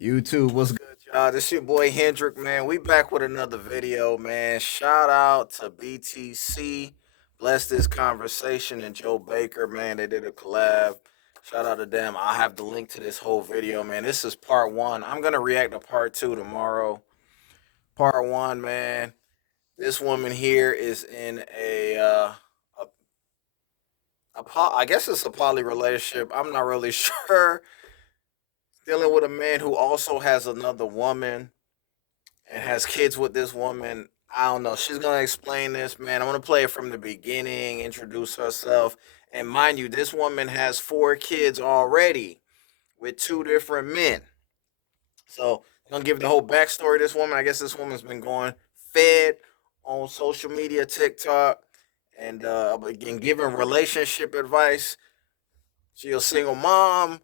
YouTube, what's good, y'all? This your boy Hendrick, man. We back with another video, man. Shout out to BTC. Bless this conversation and Joe Baker, man. They did a collab. Shout out to them. I'll have the link to this whole video, man. This is part one. I'm gonna react to part two tomorrow. Part one, man. This woman here is in I guess it's a poly relationship. I'm not really sure. Dealing with a man who also has another woman and has kids with this woman. I don't know. She's gonna explain this, man. I'm gonna play it from the beginning, introduce herself, and mind you, this woman has four kids already with two different men. So I'm gonna give the whole backstory of this woman. I guess this woman's been going fed on social media, TikTok, and again giving relationship advice. She a single mom.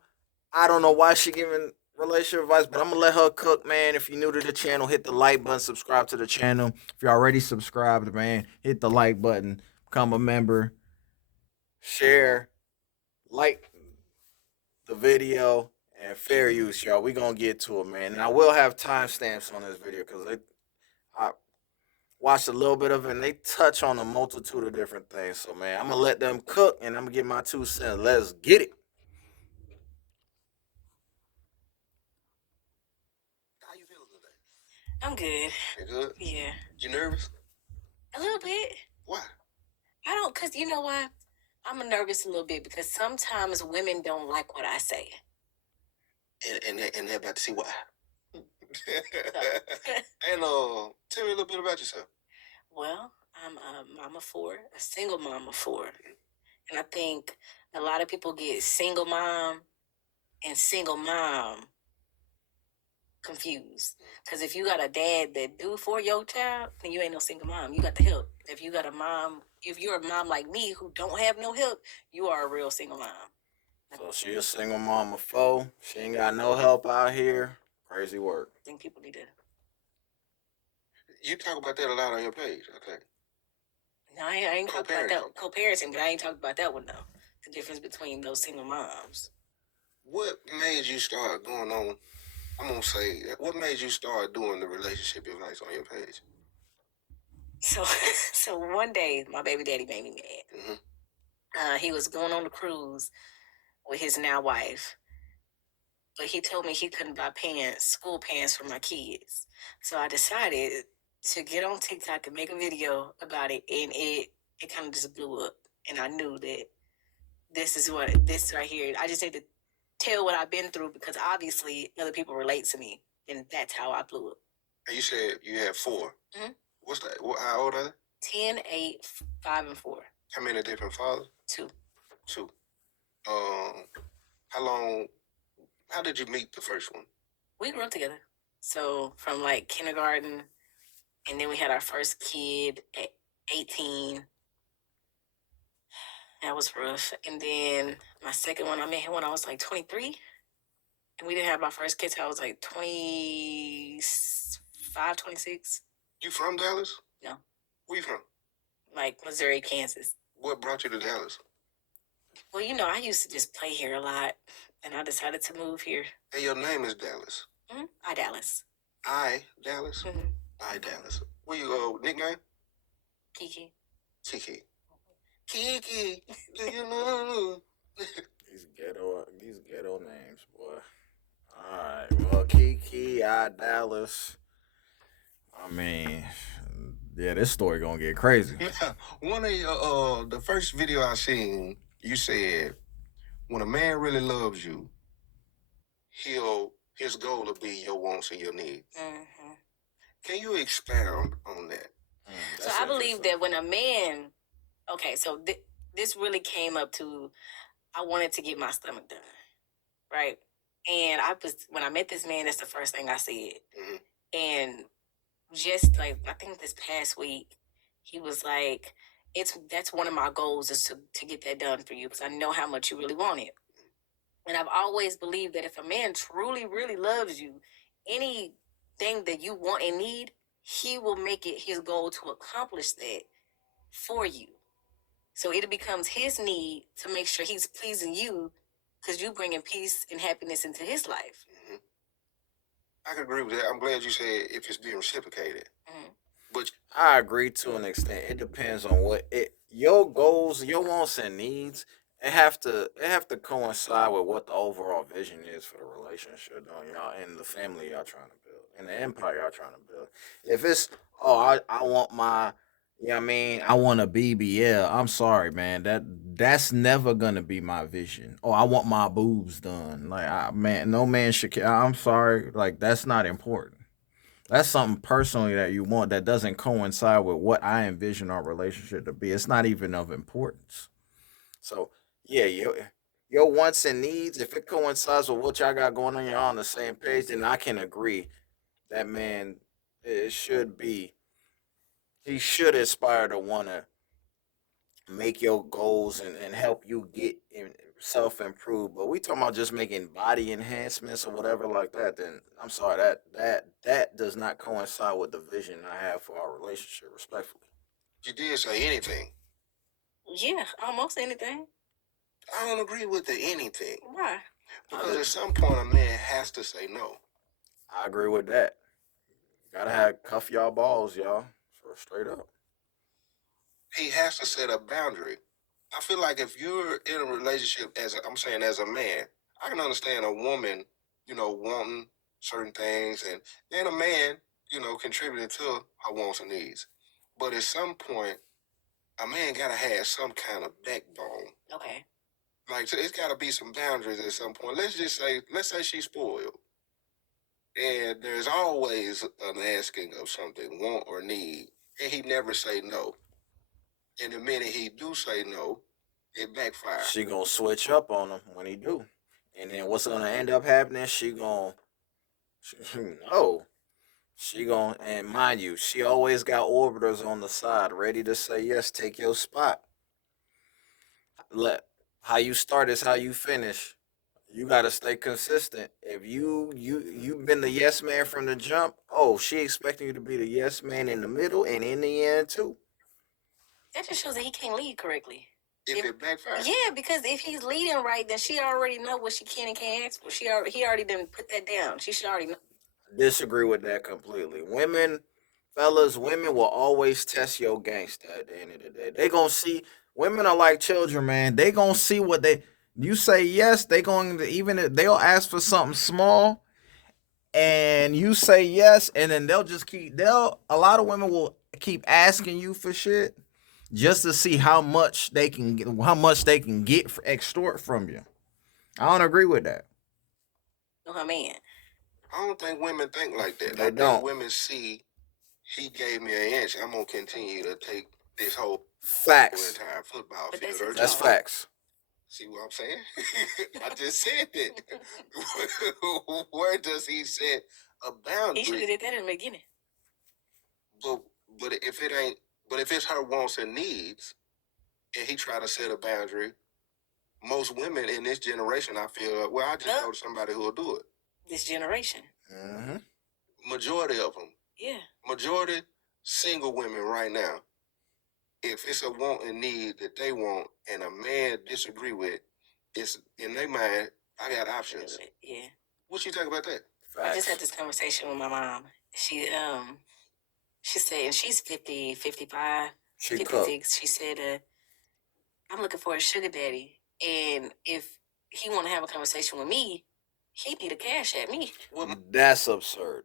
I don't know why she giving relationship advice, but I'm gonna let her cook, man. If you're new to the channel, hit the like button, subscribe to the channel. If you're already subscribed, man, hit the like button, become a member, share, like the video, and fair use, y'all. We gonna get to it, man. And I will have timestamps on this video because I watched a little bit of it and they touch on a multitude of different things. So, man, I'm gonna let them cook and I'm gonna get my 2 cents. Let's get it. How you feeling today? I'm good. You good? Yeah. You nervous? A little bit. Why? I don't, because you know what? I'm nervous a little bit because sometimes women don't like what I say. And they're about to see why. So, And tell me a little bit about yourself. well, I'm a mama four, a single mama four. And I think a lot of people get single mom and single mom confused. Because if you got a dad that do for your child, then you ain't no single mom. You got the help. If you got a mom, if you're a mom like me who don't have no help, you are a real single mom. So she a single mama foe. She ain't got no help out here. Crazy work. I think people need to. You talk about that a lot on your page, I think. No, I ain't talking about that comparison, but I ain't talking about that one though. The difference between those single moms. What made you start going on? I'm gonna say, what made you start doing the relationship advice on your page? So, so one day my baby daddy made me mad. He was going on a cruise with his now wife, but he told me he couldn't buy pants, school pants for my kids. So I decided to get on TikTok and make a video about it, and it kind of just blew up. And I knew that this right here. I just need to tell what I've been through because obviously other people relate to me, and that's how I blew up. And you said you had 4. Mhm. What's that? How old are they? 10, 8, 5, and 4. How many different fathers? 2. 2. How did you meet the first one? We grew up together. So from like kindergarten, and then we had our first kid at 18. That was rough. And then my second one, I met him when I was like 23. And we didn't have my first kid till I was like 25, 26. You from Dallas? No. Where you from? Like Missouri, Kansas. What brought you to Dallas? Well, you know, I used to just play here a lot, and I decided to move here. And your name is Dallas. I Dallas. I Dallas. Mm-hmm. I Dallas. Where you nickname? Kiki. Kiki. Kiki. Do you know? These ghetto names, boy. Alright, well, Kiki, I Dallas. I mean, yeah, this story gonna get crazy. Yeah. One of your the first video I seen, you said when a man really loves you, his goal will be your wants and your needs. Mm-hmm. Can you expound on that? So I believe that when a man, okay, so this really came up to, I wanted to get my stomach done, right? And when I met this man, that's the first thing I said. And just like, I think this past week, he was like, that's one of my goals is to get that done for you because I know how much you really want it. And I've always believed that if a man truly, really loves you, anything that you want and need, he will make it his goal to accomplish that for you. So it becomes his need to make sure he's pleasing you because you bringing peace and happiness into his life. I can agree with that. I'm glad you said if it's being reciprocated. Mhm. But I agree to an extent. It depends on what it your goals, your wants and needs. It have to coincide with what the overall vision is for the relationship, though, y'all, and the family y'all trying to build, and the empire y'all trying to build. If it's I want my, you know what I mean, I want a BBL. I'm sorry, man. That's never gonna be my vision. Oh, I want my boobs done. Like, man, no man should care. I'm sorry. Like, that's not important. That's something personally that you want that doesn't coincide with what I envision our relationship to be. It's not even of importance. So yeah, your wants and needs, if it coincides with what y'all got going on, y'all on the same page, then I can agree that man, it should be he should aspire to want to make your goals and help you get self improve. But we talking about just making body enhancements or whatever like that. Then I'm sorry, that does not coincide with the vision I have for our relationship. Respectfully, you did say anything. Yeah, almost anything. I don't agree with the anything. Why? Because at some point a man has to say no. I agree with that. Gotta have cuff y'all balls, y'all. So straight up. He has to set a boundary. I feel like if you're in a relationship I'm saying as a man, I can understand a woman, wanting certain things and then a man, contributing to her wants and needs. But at some point, a man gotta have some kind of backbone. Okay. Like so it's gotta be some boundaries at some point. Let's say she's spoiled. And there's always an asking of something, want or need, and he never say no. And the minute he do say no, it backfires. She gonna switch up on him when he do, and then what's gonna end up happening? No, she gonna, and mind you, she always got orbiters on the side, ready to say yes, take your spot. Let how you start is how you finish. You gotta stay consistent. If you've been the yes man from the jump, oh, she expecting you to be the yes man in the middle and in the end too. That just shows that he can't lead correctly. If it backfires, Yeah, because if he's leading right, then she already know what she can and can't ask for. He already didn't put that down. She should already know. Disagree with that completely. Fellas, women will always test your gangster at the end of the day. They gonna see women are like children, man. They gonna see what they you say yes, they going to even if they'll ask for something small and you say yes, and then they'll a lot of women will keep asking you for shit just to see how much they can get for extort from you. I don't agree with that. Know her man. I don't think women think like that. They I don't. think women see he gave me an inch. I'm gonna continue to take this whole Facts. entire football But field. That's facts. See what I'm saying? I just said it. Where does he set a He should boundary? have did that in the beginning. But but if it ain't, but if it's her wants and needs, and he try to set a boundary, most women in this generation, I feel, well, I just know somebody who will do it. This generation. Mm-hmm. Majority of them, Yeah. majority single women right now. If it's a want and need that they want, and a man disagree with, it's in their mind. I got options. Yeah. What you think about that? I just had this conversation with my mom. She said she's 50, 55, She 56. She said, I'm looking for a sugar daddy. And if he want to have a conversation with me, he need to cash at me. That's absurd.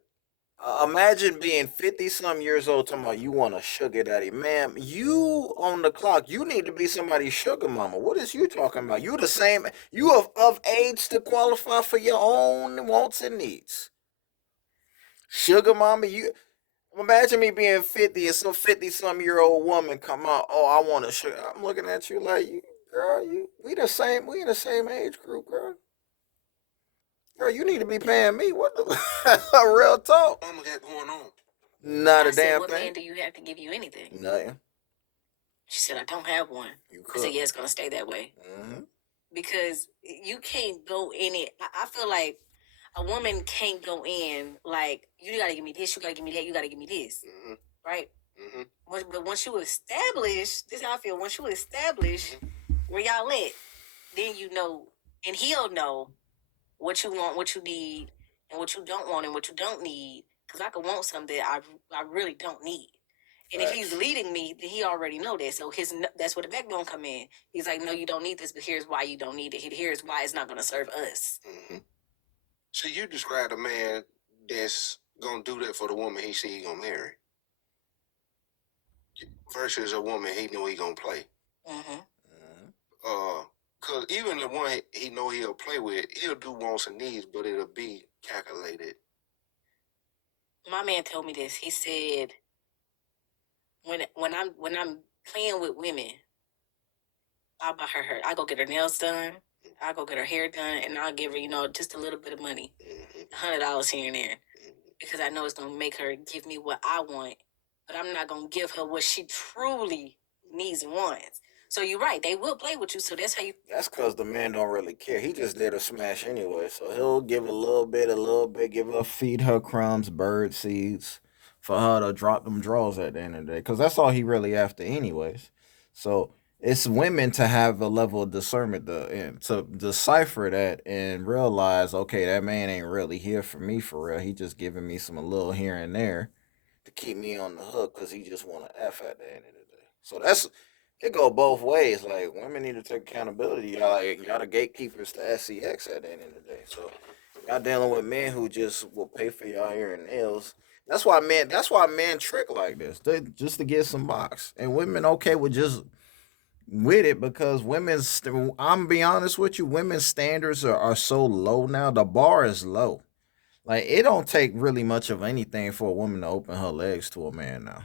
Imagine being 50 some years old talking about you want a sugar daddy. Ma'am, you on the clock. You need to be somebody's sugar mama. What is you talking about? You the same. You of age to qualify for your own wants and needs. Sugar mama, you imagine me being 50 and some 50 some year old woman come out, oh, I want a sugar. I'm looking at you like, girl, we the same. We in the same age group, girl. Girl, you need to be paying me. What the real talk? Mama got going on. Not I a said, damn what thing. man do you have to give you anything? Nothing. She said, I don't have one. You I could. said, yeah, it's gonna stay that way. Mm-hmm. Because you can't go in it. I feel like a woman can't go in like, you gotta give me this, you gotta give me that, you gotta give me this. Mm-hmm. Right? Mm-hmm. But once you establish, this is how I feel, once you establish where y'all at, then you know, and he'll know what you want, what you need, and what you don't want and what you don't need. Because I could want something that I really don't need. And if he's leading me, then he already know that. So that's where the backbone come in. He's like, no, you don't need this, but here's why you don't need it. Here's why it's not going to serve us. Mm-hmm. So you described a man that's gonna do that for the woman he see he gonna marry, versus a woman he know he gonna play. Mm-hmm. Cause even the one he know he'll play with, he'll do wants and needs, but it'll be calculated. My man told me this. He said, when I'm playing with women, I'll buy her. I go get her nails done. I'll go get her hair done, and I'll give her, just a little bit of money, $100 here and there, because I know it's gonna make her give me what I want, but I'm not gonna give her what she truly needs and wants. So you're right; they will play with you. So that's how you. That's because the man don't really care. He just there to smash anyway. So he'll give a little bit, feed her crumbs, bird seeds, for her to drop them draws at the end of the day. Because that's all he really after, anyways. So it's women to have a level of discernment to decipher that and realize, okay, that man ain't really here for me for real. He just giving me some a little here and there to keep me on the hook because he just want to F at the end of the day. So it go both ways. Like women need to take accountability. Y'all the gatekeepers to SEX at the end of the day. So y'all dealing with men who just will pay for y'all hair and nails. That's why men trick like this. Just to get some box. And women okay with just with it because I'm be honest with you, women's standards are so low now. The bar is low. Like it don't take really much of anything for a woman to open her legs to a man now.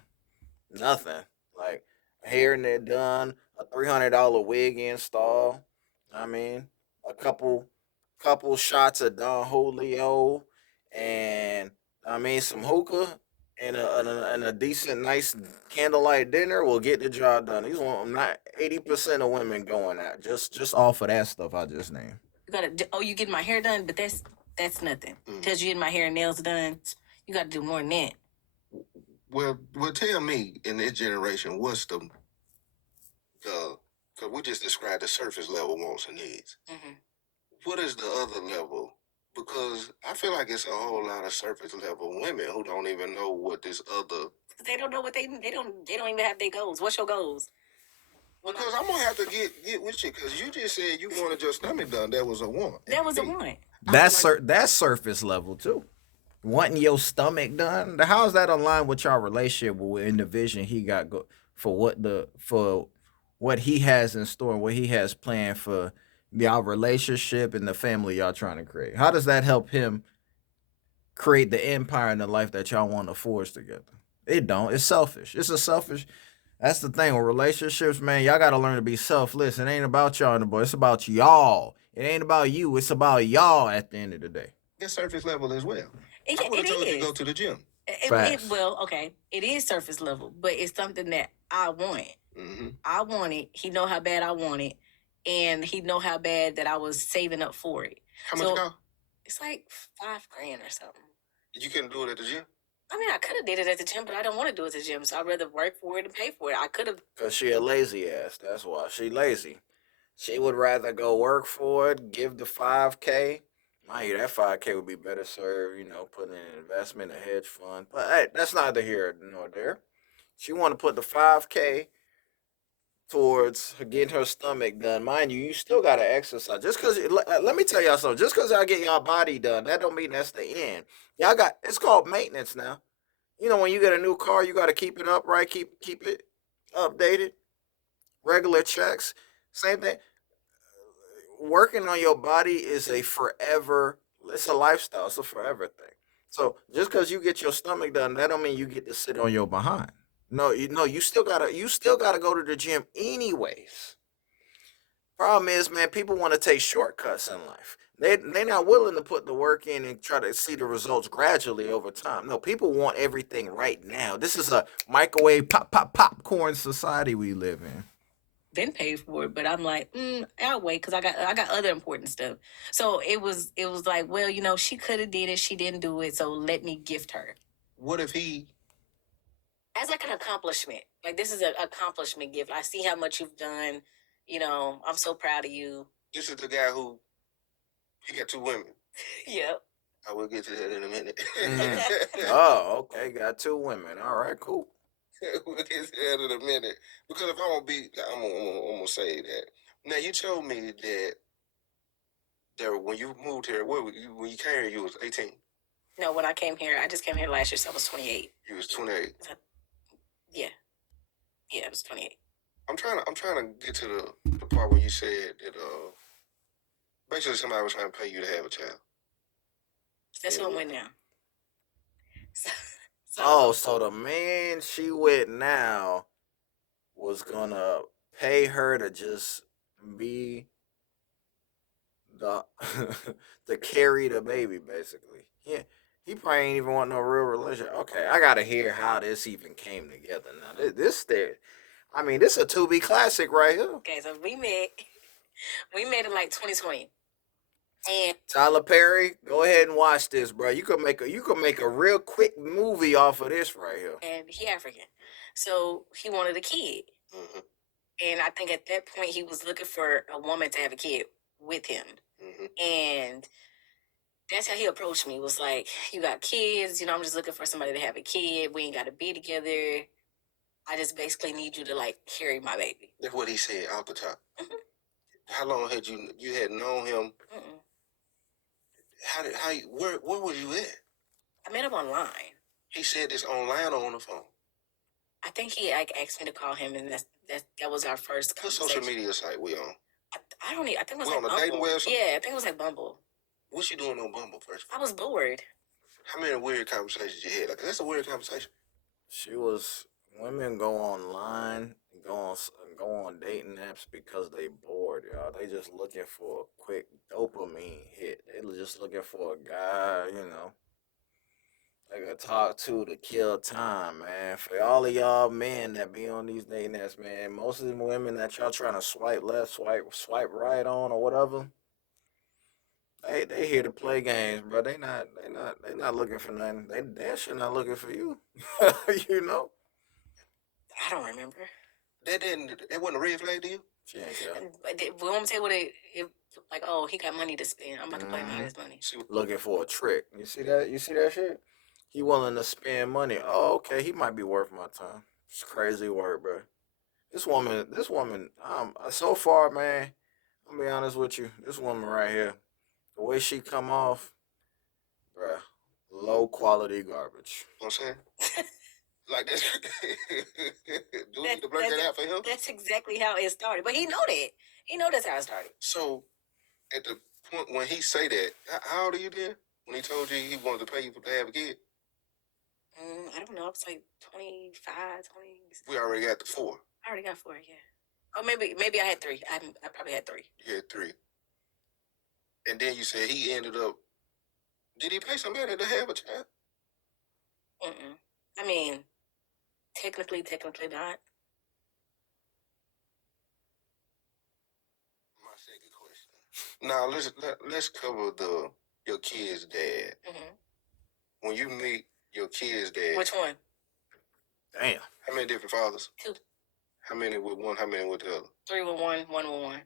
Nothing. Like hair and it done, a $300 wig install. I mean, a couple shots of Don Julio, and I mean some hookah and a decent, nice candlelight dinner will get the job done. These one not 80% of women going out just off of that stuff I just named. You getting my hair done, but that's nothing. Because you getting my hair and nails done, you got to do more than that. Well, tell me in this generation, what's the because we just described the surface level wants and needs. Mm-hmm. What is the other level? Because I feel like it's a whole lot of surface level women who don't even know what this other. They don't know what they don't even have their goals. What's your goals? Because I'm gonna have to get with you because you just said you wanted your stomach done. That was a want. That was a want. That's surface level too. Wanting your stomach done. How's that aligned with your relationship in the vision he got for what he has in store, what he has planned for y'all relationship and the family y'all trying to create? How does that help him create the empire and the life that y'all want to forge together? It don't. It's selfish. It's a selfish. That's the thing with relationships, man. Y'all gotta learn to be selfless. It ain't about y'all no more. It's about y'all. It ain't about you. It's about y'all at the end of the day. It's surface level as well. I would have told you to go to the gym. It is surface level, but it's something that I want. Mm-hmm. I want it. He know how bad I want it, and he know how bad that I was saving up for it. How much it cost? It's like $5,000 or something. You couldn't do it at the gym? I mean, I could have did it at the gym, but I don't want to do it at the gym, so I'd rather work for it and pay for it. I could have. Because she a lazy ass. That's why. She lazy. She would rather go work for it, give the 5K. Mind you, that 5K would be better served, putting in an investment, a hedge fund. But hey, that's neither here nor there. She want to put the 5K towards getting her stomach done. Mind you, you still got to exercise. Just because, let me tell y'all something. Just because y'all get y'all body done, that don't mean that's the end. It's called maintenance now. When you get a new car, you got to keep it upright, keep it updated, regular checks. Same thing. Working on your body is it's a lifestyle. It's a forever thing. So just because you get your stomach done, that don't mean you get to sit on your behind. No, you still gotta go to the gym anyways. Problem is, man, people want to take shortcuts in life. They're not willing to put the work in and try to see the results gradually over time. No, people want everything right now. This is a microwave popcorn society we live in. Been paid for it, but I'm like, I'll wait because I got other important stuff. So it was like, well, she could have did it, she didn't do it, so let me gift her. What if he? As like an accomplishment, like this is an accomplishment gift. I see how much you've done. I'm so proud of you. This is the guy who he got 2 women. Yep. I will get to that in a minute. Oh, okay. Got 2 women. All right, cool. We'll get to that in a minute. Because if I'm gonna say that. Now you told me that when you moved here, when you came here, you was 18. No, when I came here, I just came here last year, so I was 28. You was 28. Yeah, I was 28. I'm trying to get to the part where you said that basically somebody was trying to pay you to have a child. That's who I'm with now. So the man she with now was gonna pay her to just be the to carry the baby, basically. Yeah, he probably ain't even want no real relationship. Okay, I gotta hear how this even came together. Now this there, I mean, this a 2B classic right here. Okay, so we met in like 2020. And Tyler Perry, go ahead and watch this, bro. You could make a real quick movie off of this right here. And he African, so he wanted a kid. Mm-hmm. And I think at that point he was looking for a woman to have a kid with him. Mm-hmm. And that's how he approached me. Was like, you got kids, I'm just looking for somebody to have a kid. We ain't got to be together. I just basically need you to like carry my baby. That's what he said off the top. Mm-hmm. How long had you had known him? Mm-mm. Where was you at? I met him online. He said this online or on the phone? I think he like asked me to call him, and that was our first What conversation. social media site we on? I don't even. I think it was we like on a dating Bumble. website? Yeah, I think it was like Bumble. What you doing on Bumble first? I was bored. How many weird conversations you had? Like, that's a weird conversation. Women go online, go on dating apps because they bored, y'all. They just looking for a quick dopamine hit. They just looking for a guy, they can talk to kill time, man. For all of y'all men that be on these dating apps, man, most of the women that y'all trying to swipe left, swipe right on or whatever, they here to play games, bro. They not looking for nothing. They damn sure not looking for you. you know. I don't remember. That wasn't a red flag to you? She ain't care. We want to tell what it like. Oh, he got money to spend. I'm about to play him out his money. Looking for a trick. You see that? You see that shit? He willing to spend money. Oh, okay. He might be worth my time. It's crazy work, bro. This woman. So far, man. I'll be honest with you. This woman right here, the way she come off, bruh, low quality garbage. You know what I'm saying? Like that's do we need to break that out for him? That's exactly how it started. But he know that. He know that's how it started. So at the point when he say that, how old are you then? When he told you he wanted to pay you to have a kid? I don't know. I was like 25, 20. We already got the 4. I already got 4, yeah. Or maybe I had 3. I probably had 3. You had 3. And then you said he ended up. Did he pay somebody to have a child? I mean, technically not. My second question. Now let's cover your kid's dad. Mm-hmm. When you meet your kid's dad, which one? Damn. How many different fathers? 2. How many with one? How many with the other? 3 with one, 1 with one.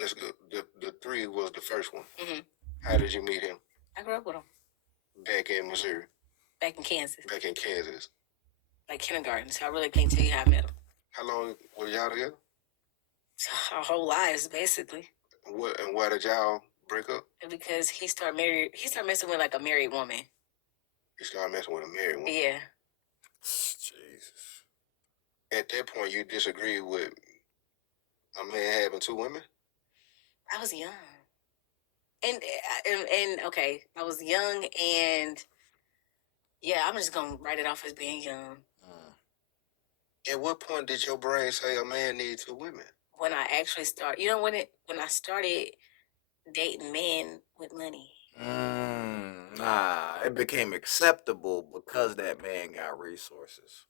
Let's go. The 3 was the first one. Mm-hmm. How did you meet him? I grew up with him. Back in Missouri. Back in Kansas. Back in Kansas. Like kindergarten. So I really can't tell you how I met him. How long were y'all together? Our whole lives, basically. And why did y'all break up? Because he started messing with like a married woman. He started messing with a married woman? Yeah. Jesus. At that point, you disagreed with a man having 2 women? I was young. And okay, I was young, and yeah, I'm just gonna write it off as being young. At what point did your brain say a man needs 2 women? When I actually when I started dating men with money. It became acceptable because that man got resources.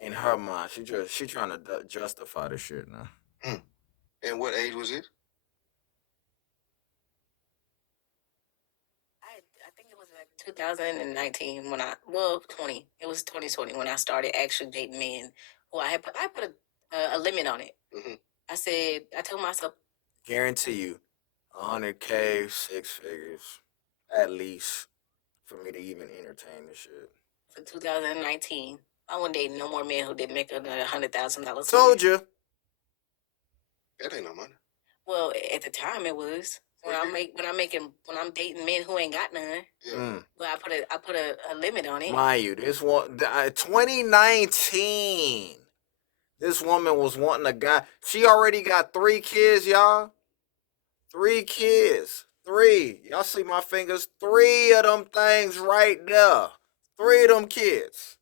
In her mind, she trying to justify the shit now. And what age was it? I think it was like 2019 20. It was 2020 when I started actually dating men who I put a limit on it. Mm-hmm. I told myself, guarantee you, 100K, 6 figures. at least, for me to even entertain this shit. For 2019, I won't date no more men who didn't make under $100,000. Told you. That ain't no money. Well, at the time it was. When I'm dating men who ain't got none. Yeah. But I put a limit on it. Mind you, this one 2019. This woman was wanting a guy. She already got 3 kids, y'all. 3 kids. 3. Y'all see my fingers? 3 of them things right there. 3 of them kids.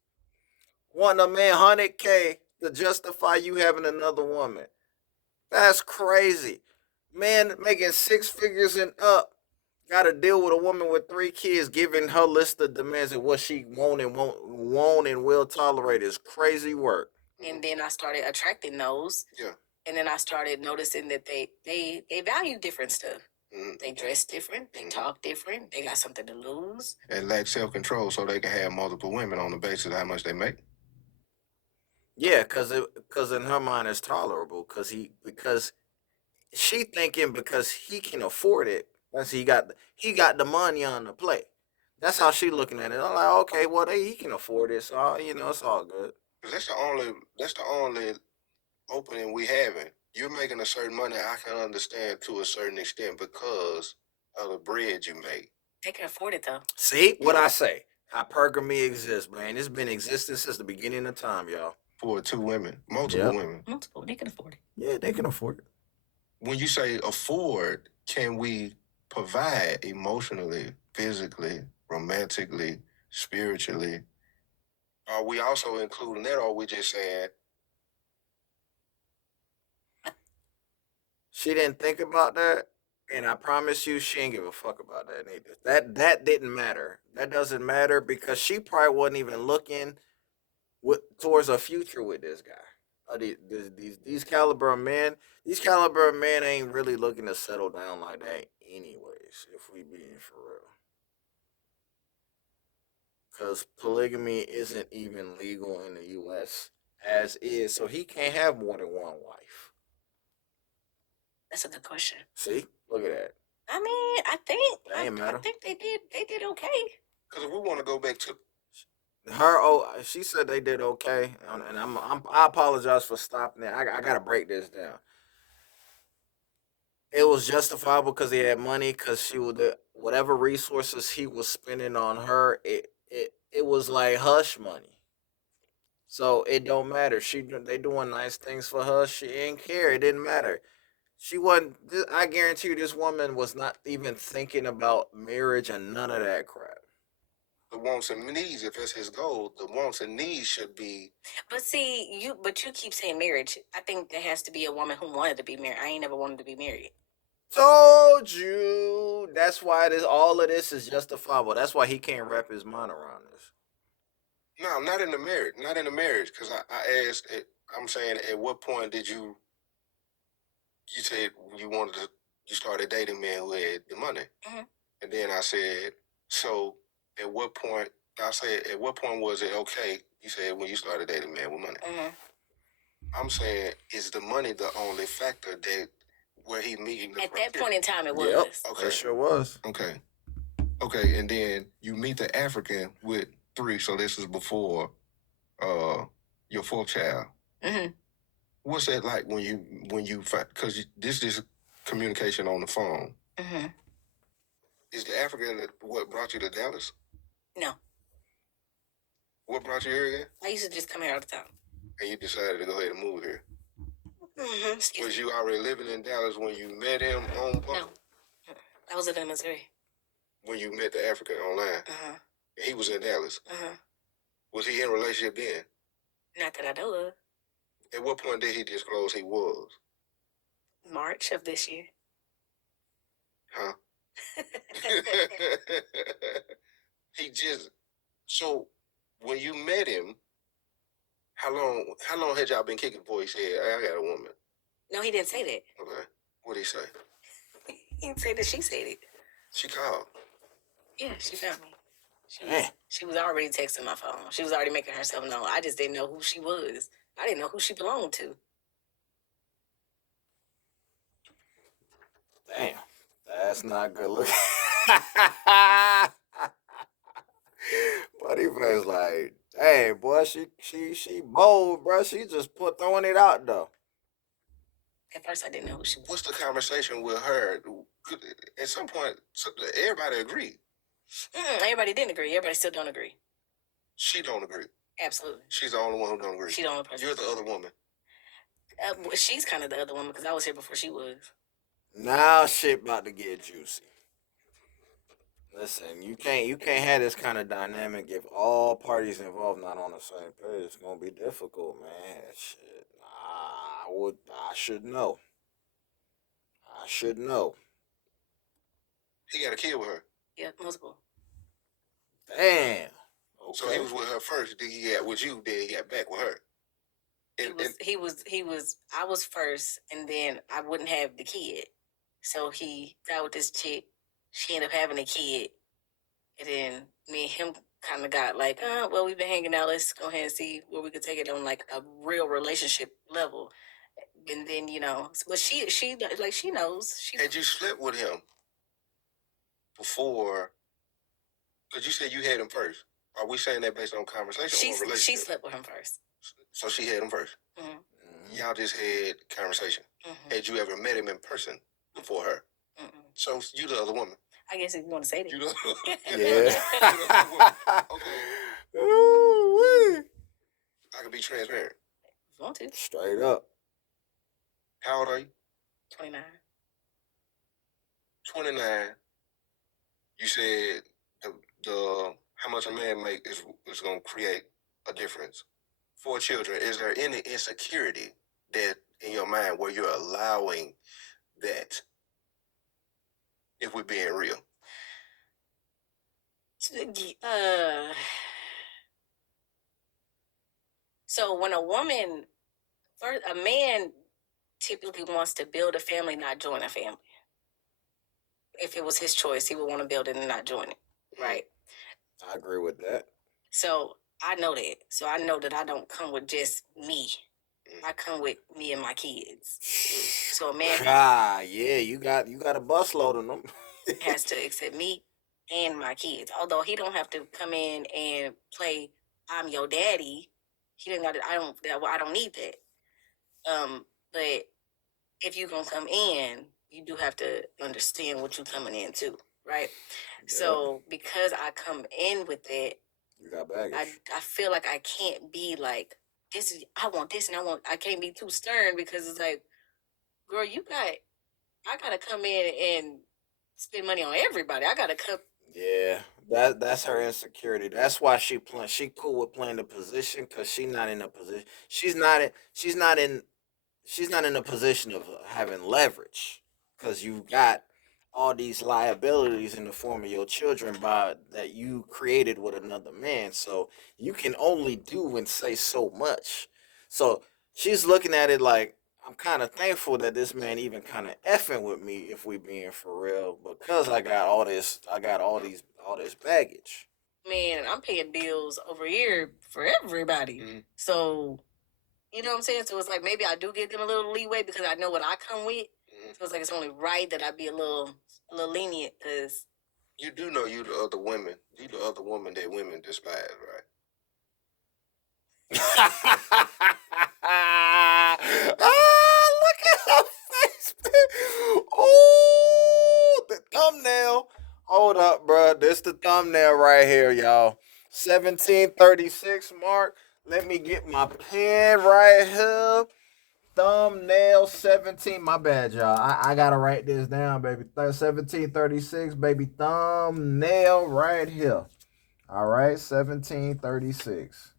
Wanting a man $100K to justify you having another woman. That's crazy. Man making 6 figures and up got to deal with a woman with 3 kids, giving her list of demands and what she won't and will tolerate is crazy work. And then I started attracting those. Yeah. And then I started noticing that they value different stuff. They dress different. They talk different. They got something to lose. And lack self-control so they can have multiple women on the basis of how much they make. Yeah, because in her mind it's tolerable because she thinking because he can afford it. That's he got the money on the plate. That's how she looking at it. I'm like, okay, well he can afford it, so it's all good. That's the only opening we having. You're making a certain money. I can understand to a certain extent because of the bread you make. They can afford it though. See what I say? Hypergamy exists, man. It's been existing since the beginning of time, y'all. For 2 women, multiple women. Multiple, they can afford it. Yeah, they can afford it. When you say afford, can we provide emotionally, physically, romantically, spiritually? Are we also including that, or are we just saying? She didn't think about that, and I promise you, she ain't give a fuck about that either. That didn't matter. That doesn't matter because she probably wasn't even looking towards a future with this guy. These caliber of men, ain't really looking to settle down like that, anyways. If we being for real, because polygamy isn't even legal in the U.S. as is, so he can't have more than one wife. That's a good question. See, look at that. I mean, I think they did okay. Because if we want to go back to she said they did okay, and I apologize for stopping it. I gotta break this down. It was justifiable because he had money, because she would whatever resources he was spending on her. It was like hush money, so it don't matter. They doing nice things for her. She didn't care. It didn't matter. She wasn't. I guarantee you, this woman was not even thinking about marriage and none of that crap. the wants and needs, if that's his goal, the wants and needs should be. But see, you keep saying marriage. I think there has to be a woman who wanted to be married. I ain't never wanted to be married. Told you. That's why all of this is justifiable. That's why he can't wrap his mind around this. No, not in the marriage. Not in the marriage. Because I asked, I'm saying, at what point did you said you started dating men who had the money. Mm-hmm. And then I said, so at what point was it okay? You said when you started dating men with money. Mm-hmm. I'm saying, is the money the only factor where he meeting the At that point in time, it was. Yep. Okay. It sure was. Okay, and then you meet the African with 3, so this is before your 4th child. Mm-hmm. What's that like when you find, because this is communication on the phone. Mm-hmm. Is the African what brought you to Dallas? No. What brought you here again? I used to just come here all the time. And you decided to go ahead and move here. Mm-hmm. Was you already living in Dallas when you met him on? No. I was in Missouri. When you met the African online? Uh-huh. He was in Dallas? Uh-huh. Was he in a relationship then? Not that I know of. At what point did he disclose he was? March of this year. Huh? So when you met him, how long had y'all been kicking before he said, hey, I got a woman? No, he didn't say that. Okay. What'd he say? He didn't say that. She said it. She called. Yeah, she found me. She was already texting my phone. She was already making herself known. I just didn't know who she was. I didn't know who she belonged to. Damn. That's not good looking. Buddy was like, hey, boy, she bold, bro. She just throwing it out though. At first, I didn't know who she was. What's the conversation with her? At some point, everybody agreed. Everybody didn't agree. Everybody still don't agree. She don't agree. Absolutely. She's the only one who don't agree. She's the only person. You're the other woman. She's kind of the other woman because I was here before she was. Now shit about to get juicy. Listen, you can't have this kind of dynamic if all parties involved not on the same page. It's gonna be difficult, man. Shit, I should know. I should know. He got a kid with her. Yeah, multiple. Damn. Okay. So he was with her first. Then he got with you. Then he got back with her. He was. I was first, and then I wouldn't have the kid. So he got with this chick. She ended up having a kid, and then me and him kind of got like, well, we've been hanging out. Let's go ahead and see where we could take it on like a real relationship level. And then but she like she knows. Had you slept with him before? Because you said you had him first. Are we saying that based on conversation or relationship? She slept with him first. So she had him 1st. Mm-hmm. Y'all just had conversation. Mm-hmm. Had you ever met him in person before her? Mm-mm. So you the other woman. I guess if you want to say that. Yeah. Okay. Ooh, I can be transparent. If you want to. Straight up. How old are you? 29. 29. You said the how much a man make is going to create a difference. For children, is there any insecurity that in your mind where you're allowing that, if we're being real? So when a man typically wants to build a family, not join a family. If it was his choice, he would want to build it and not join it, right? I agree with that. So I know that. So I know that I don't come with just me. I come with me and my kids. So a man, yeah, you got a busload of them. has to accept me and my kids. Although he don't have to come in and play I'm your daddy. He didn't got. I don't need that. But if you gonna come in, you do have to understand what you're coming into, right? Yep. So because I come in with it, you got baggage. I feel like I can't be like, I want this and I can't be too stern because it's like, girl, I gotta come in and spend money on everybody. I gotta come. Yeah, that's her insecurity. That's why she cool with playing the position because she's not in a position. She's not in a position of having leverage because you got all these liabilities in the form of your children that you created with another man. So you can only do and say so much. So she's looking at it like, I'm kind of thankful that this man even kind of effing with me, if we being for real, because I got all this baggage. Man, I'm paying bills over here for everybody. Mm-hmm. So, you know what I'm saying? So it's like maybe I do give them a little leeway because I know what I come with. Mm-hmm. So it's like it's only right that I be a little lenient because you do know you the other women. You the other woman that women despise, right? Look at her face. Oh, the thumbnail. Hold up, bro. This the thumbnail right here, y'all. 1736 mark. Let me get my pen right here. Thumbnail 17. My bad, y'all. I gotta write this down, baby. 1736, baby. Thumbnail right here. All right, 1736.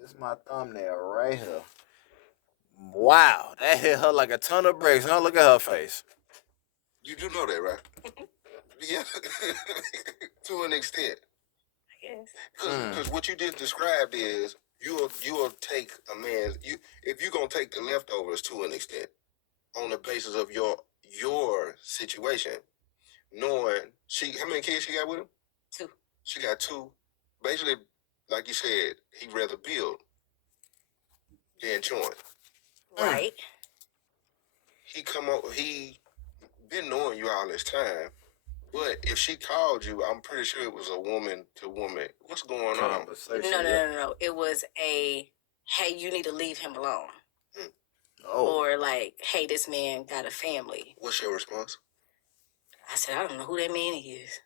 This is my thumbnail right here. Wow, that hit her like a ton of bricks. Huh? Look at her face. You do know that, right? Yeah, to an extent. I guess. Because what you just described is you'll take a man's if you're gonna take the leftovers to an extent on the basis of your situation, knowing how many kids she got with him? 2. She got 2. Basically, like you said, he'd rather build than join. Right. He been knowing you all this time. But if she called you, I'm pretty sure it was a woman to woman. What's going on? Conversation. No. It was a, hey, you need to leave him alone. Oh. Or like, hey, this man got a family. What's your response? I said, I don't know who that man is.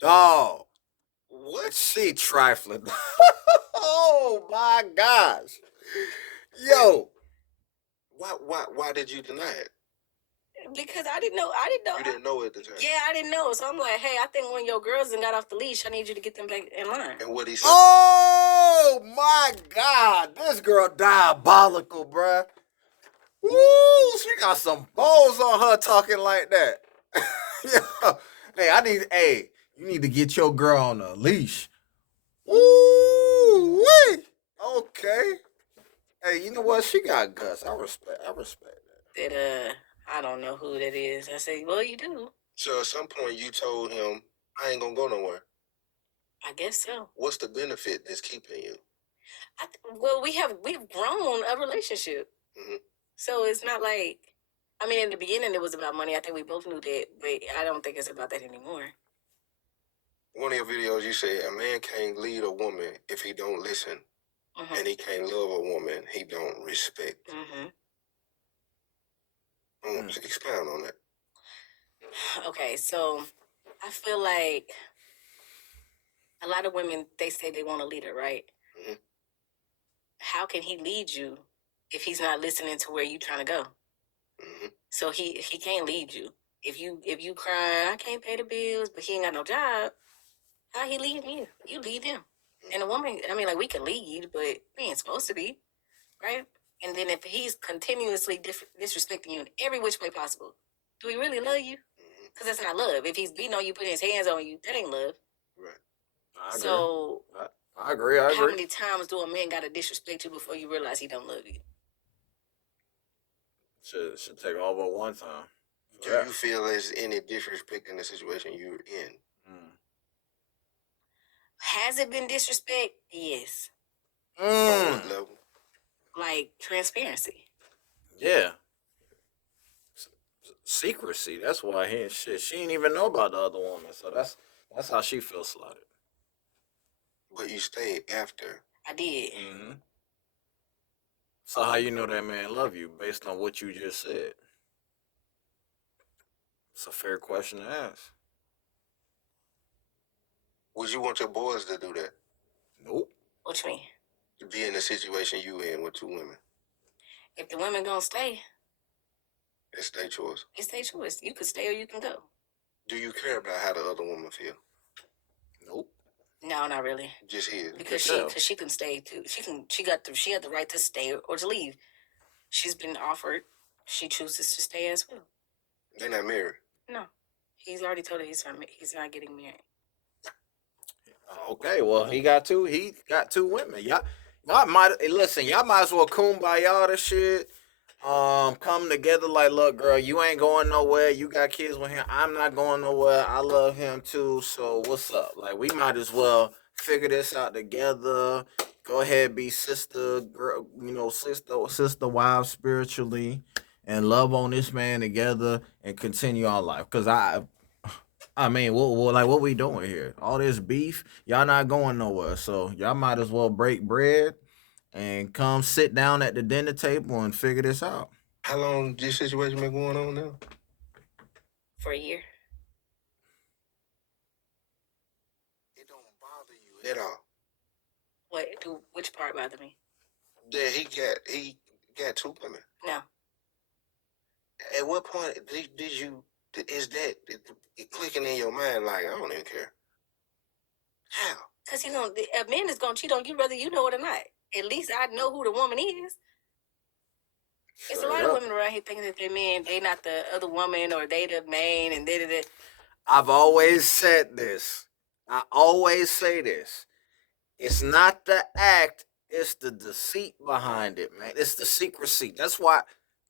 Dog. What? She trifling. Oh my gosh. Yo. Why did you deny it? Because I didn't know. You didn't know at the time. Yeah, I didn't know. So I'm like, hey, I think one of your girls done got off the leash. I need you to get them back in line. And what he said? Oh my God. This girl diabolical, bruh. Woo, she got some balls on her talking like that. Hey, you need to get your girl on a leash. Woo, wee. Okay. Hey, you know what? She got guts. I respect that. That I don't know who that is. I said, well, you do. So at some point you told him, I ain't gonna go nowhere. I guess so. What's the benefit that's keeping you? Well, we've grown a relationship. Mm-hmm. So it's not like, I mean, in the beginning it was about money. I think we both knew that, but I don't think it's about that anymore. One of your videos, you said a man can't lead a woman if he don't listen, and he can't love a woman he don't respect. Expound on that. Okay, so I feel like a lot of women, they say they want a leader, right? Mm-hmm. How can he lead you if he's not listening to where you trying to go? Mm-hmm. So he can't lead you. If you crying, I can't pay the bills, but he ain't got no job, how he lead you? You lead him. And a woman, I mean, like, we can lead, but we ain't supposed to be, right? And then if he's continuously disrespecting you in every which way possible, do he really love you? Because that's not love. If he's beating on you, putting his hands on you, that ain't love. Right. So I agree. how many times do a man gotta disrespect you before you realize he don't love you? Should take all but one time. Do you feel there's any disrespect in the situation you're in? Has it been disrespect? Yes. On what level? Like transparency. Yeah. Secrecy. That's why she didn't even know about the other woman. So that's how she feels slighted. But you stayed after. I did. Mm-hmm. So how you know that man love you based on what you just said? It's a fair question to ask. Would you want your boys to do that? Nope. What you mean? To be in the situation you in with two women. If the women gonna stay, it's their choice. It's their choice. You can stay or you can go. Do you care about how the other woman feel? Nope. No, not really. Just his. Because she can stay too. She had the right to stay or to leave. She's been offered. She chooses to stay as well. They're not married. No, he's already told her he's not getting married. Okay, well he got two women. Y'all might listen. Y'all might as well kumbaya this shit. Come together like, look, girl, you ain't going nowhere. You got kids with him. I'm not going nowhere. I love him too. So what's up? Like, we might as well figure this out together. Go ahead, be sister, girl, sister wives spiritually, and love on this man together and continue our life. Cause I mean, what we doing here? All this beef, y'all not going nowhere. So y'all might as well break bread and come sit down at the dinner table and figure this out. How long this situation been going on now? For a year. It don't bother you at all. Which part bother me? That he got two women. No. At what point is that clicking in your mind like, I don't even care? How? Because a man is gonna cheat on you whether you know it or not. At least I know who the woman is. It's a lot of women around here thinking that their man, they not the other woman or they the main and da. I've always said this. I always say this. It's not the act, it's the deceit behind it, man. It's the secrecy. That's why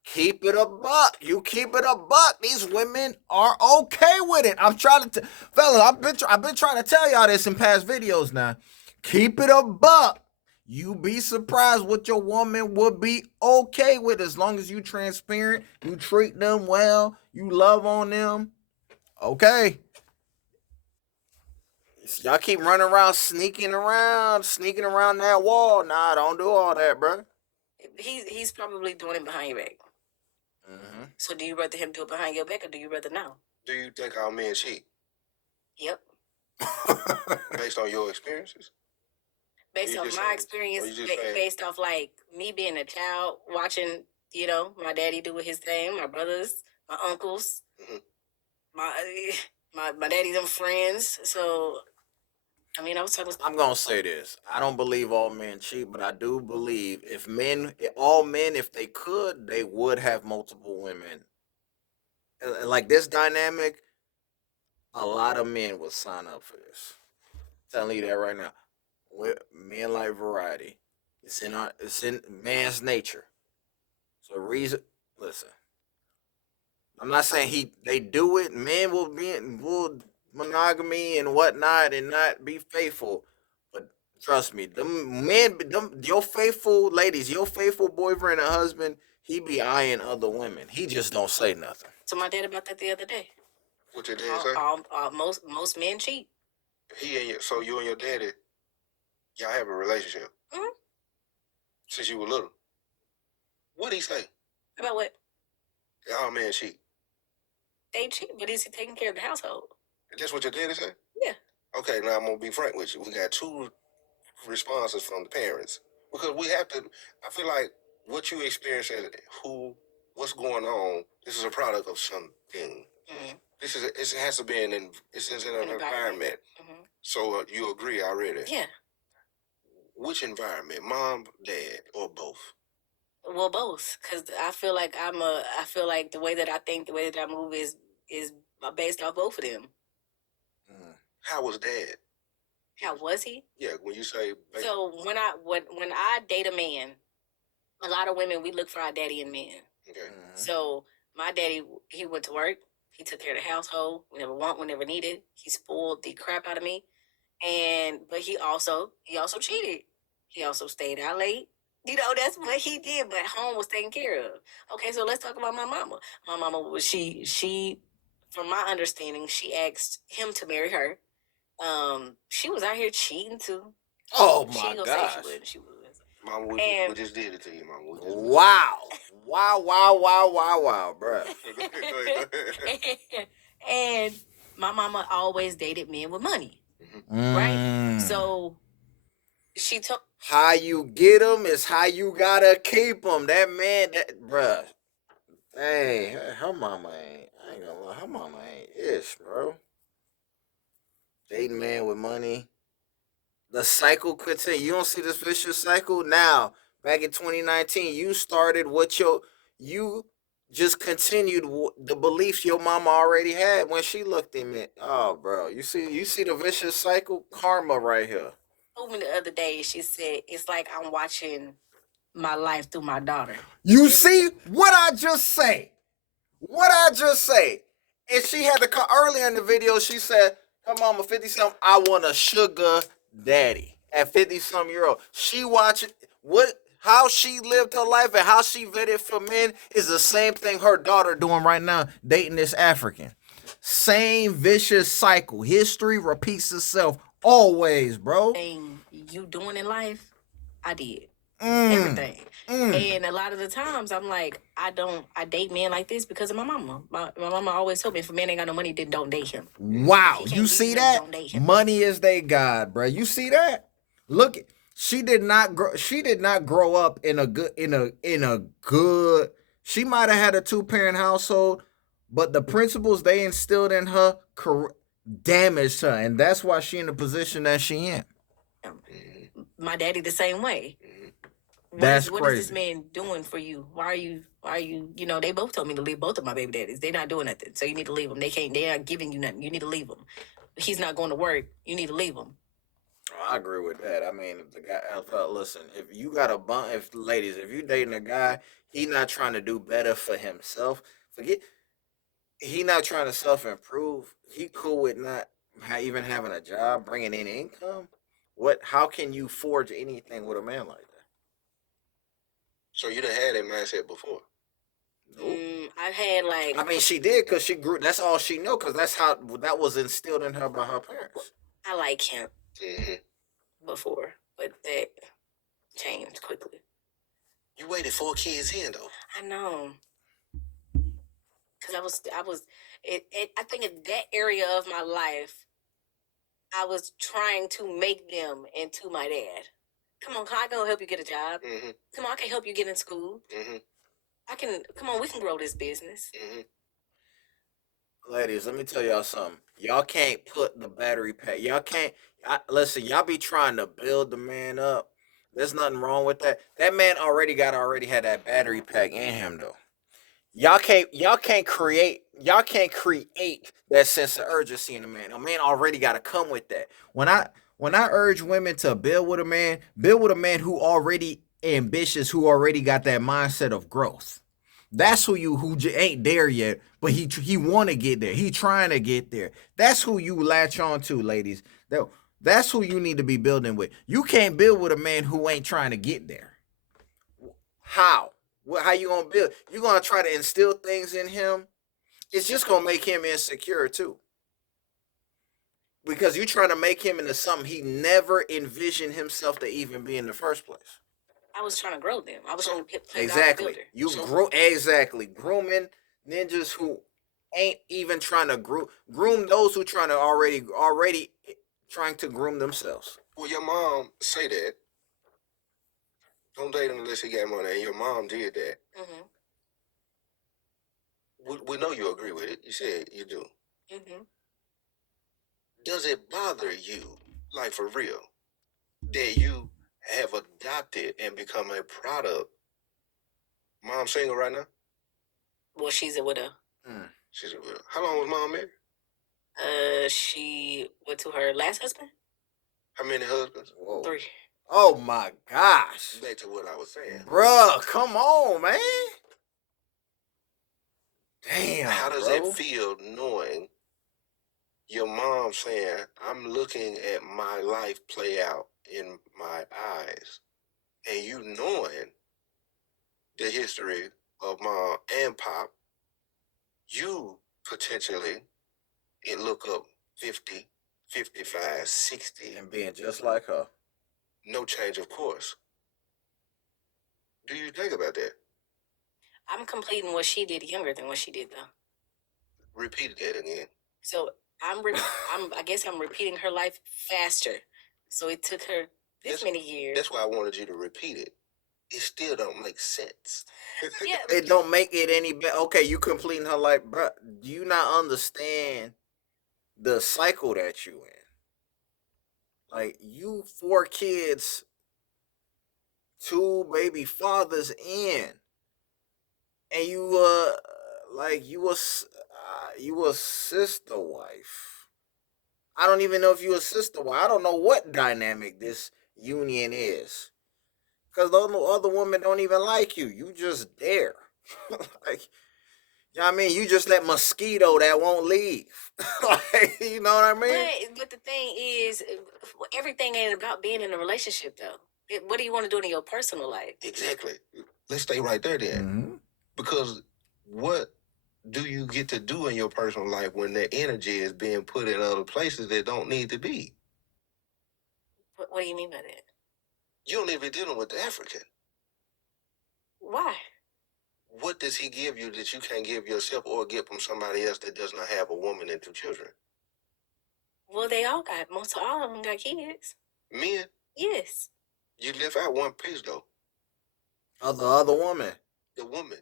keep it a buck. You keep it a buck. These women are okay with it. I'm trying to fellas, I've been trying to tell y'all this in past videos now. Keep it a buck. You be surprised what your woman would be okay with as long as you transparent, you treat them well, you love on them. Okay. Y'all keep running around, sneaking around that wall. Nah, don't do all that, bro. He's probably doing it behind your back. Mm-hmm. So do you rather him do it behind your back or do you rather know? Do you think all men cheat Yep. based on your experiences? Based off my experience, based off like me being a child, watching, my daddy do his thing, my brothers, my uncles, my daddy, them friends. So, I mean, I was talking. I'm gonna say this. I don't believe all men cheat, but I do believe all men, if they could, they would have multiple women. And like this dynamic, a lot of men would sign up for this. I'm telling you that right now. Men like variety. It's in man's nature. So listen. I'm not saying they do it. Men will monogamy and whatnot and not be faithful. But trust me, them men, your faithful ladies, your faithful boyfriend and husband, he be eyeing other women. He just don't say nothing. To my dad about that the other day. What your dad say? Most men cheat. So you and your daddy, y'all have a relationship since you were little. What'd he say? About what? All men cheat. They cheat, but is he taking care of the household? That's what your daddy said? Yeah. Okay, now I'm gonna be frank with you. We got two responses from the parents because we have to. I feel like what you experience and what's going on. This is a product of something. Mm-hmm. It has to be an environment. Mm-hmm. So you agree already? Yeah. Which environment, mom, dad, or both? Well, both, because I feel like I feel like the way that I think, the way that I move is based off both of them. How was dad? How was he? Yeah, when you say. So when I date a man, a lot of women, we look for our daddy in men. Okay. Mm-hmm. So my daddy, he went to work. He took care of the household. Whenever needed. He spoiled the crap out of me, but he also cheated. He also stayed out late. That's what he did, but home was taken care of. Okay, so let's talk about my mama. My mama was she from my understanding, she asked him to marry her. She was out here cheating too. Oh my gosh. She was. Mama, we just did it to you, Mama. Wow. Wow, bro. And my mama always dated men with money, right? So she took. How you get them is how you gotta keep them. That man, bruh. Hey, her mama ain't. I ain't gonna lie, her mama ain't ish, bro. Dating man with money. The cycle continue. You don't see this vicious cycle now. Back in 2019, you started you just continued the beliefs your mama already had when she looked at me. Oh, bro, you see the vicious cycle, karma right here. Told me the other day, she said it's like I'm watching my life through my daughter. You see what I just say? And she had to call earlier in the video. She said her mama 50-something. I want a sugar daddy at 50-some year old. She watching how she lived her life and how she vetted for men is the same thing her daughter doing right now, dating this African. Same vicious cycle. History repeats itself always, bro. Thing you doing in life, I did. Everything. And a lot of the times I'm like, I date men like this because of my mama. My mama always told me if a man ain't got no money, then don't date him. Wow, you see that? Money is they god, bro. You see that? Look, she did not grow up in a good. She might have had a 2-parent household, but the principles they instilled in her damaged her, and that's why she in the position that she in. My daddy the same way. What is this man doing for you? Why are you, they both told me to leave both of my baby daddies. They're not doing nothing. So you need to leave them. They're not giving you nothing. You need to leave them. He's not going to work. You need to leave him. I agree with that. I mean, if the guy, listen, if you got if you dating a guy, he not trying to do better for himself. He not trying to self-improve. He cool with not even having a job, bringing in income. What? How can you forge anything with a man like that? So you done had that mindset before. Nope. I had like. I mean, she did because she grew. That's all she knew because that's how that was instilled in her by her parents. I like him Mm-hmm. before, but that changed quickly. You waited 4 kids in though. I know. Cause I think in that area of my life, I was trying to make them into my dad. Come on, can I go help you get a job? Mm-hmm. Come on, I can help you get in school. Mm-hmm. Come on, we can grow this business. Mm-hmm. Ladies, let me tell y'all something. Y'all can't put the battery pack. Y'all can't. Listen, y'all be trying to build the man up. There's nothing wrong with that. That man already had that battery pack in him though. Y'all can't create that sense of urgency in a man. A man already got to come with that. When I urge women to build with a man who already ambitious, who already got that mindset of growth. That's who ain't there yet, but he want to get there. He trying to get there. That's who you latch on to, ladies. That's who you need to be building with. You can't build with a man who ain't trying to get there. How? How you gonna build? You gonna try to instill things in him? It's just gonna make him insecure too. Because you're trying to make him into something he never envisioned himself to even be in the first place. I was trying to grow them. I was trying to play Exactly. God You builder. grow exactly grooming ninjas who ain't even trying to groom those who trying to already trying to groom themselves. Well, your mom say that. Don't date him unless he got money, and your mom did that. Mm-hmm. We know you agree with it. You said you do. Mm-hmm. Does it bother you, like for real, that you have adopted and become a product? Mom single right now? Well, she's a widow. She's a widow. How long was mom married? She went to her last husband. How many husbands? Whoa. 3. Oh my gosh. Back to what I was saying. Bruh, come on, man. Damn. How does bro. it feel knowing your mom saying, I'm looking at my life play out in my eyes, and you knowing the history of mom and pop, you potentially it look up 50, 55, 60, and being just like her. no change of course. Do you think about that? I'm completing what she did younger than what she did though. Repeat that again. So I guess I'm repeating her life faster. So it took her this many years. That's why I wanted you to repeat it. It still don't make sense. Yeah. It don't make it any better. Okay, you completing her life, bro. Do you not understand the cycle that you in? Like you 4 kids, 2 baby fathers in, and you like you a sister wife. I don't even know if you a sister wife. I don't know what dynamic this union is. Cause the other women don't even like you. You just there. Like, you know what I mean? You just that mosquito that won't leave. Like, you know what I mean? But the thing is, everything ain't about being in a relationship though. What do you want to do in your personal life? Exactly. Let's stay right there then. Mm-hmm. Because what do you get to do in your personal life when that energy is being put in other places that don't need to be? What do you mean by that? You don't need to be dealing with the African. Why? What does he give you that you can't give yourself or get from somebody else that does not have a woman and 2 children? Well, most of all of them got kids. Men? Yes. You left out one piece though. The other woman. The woman.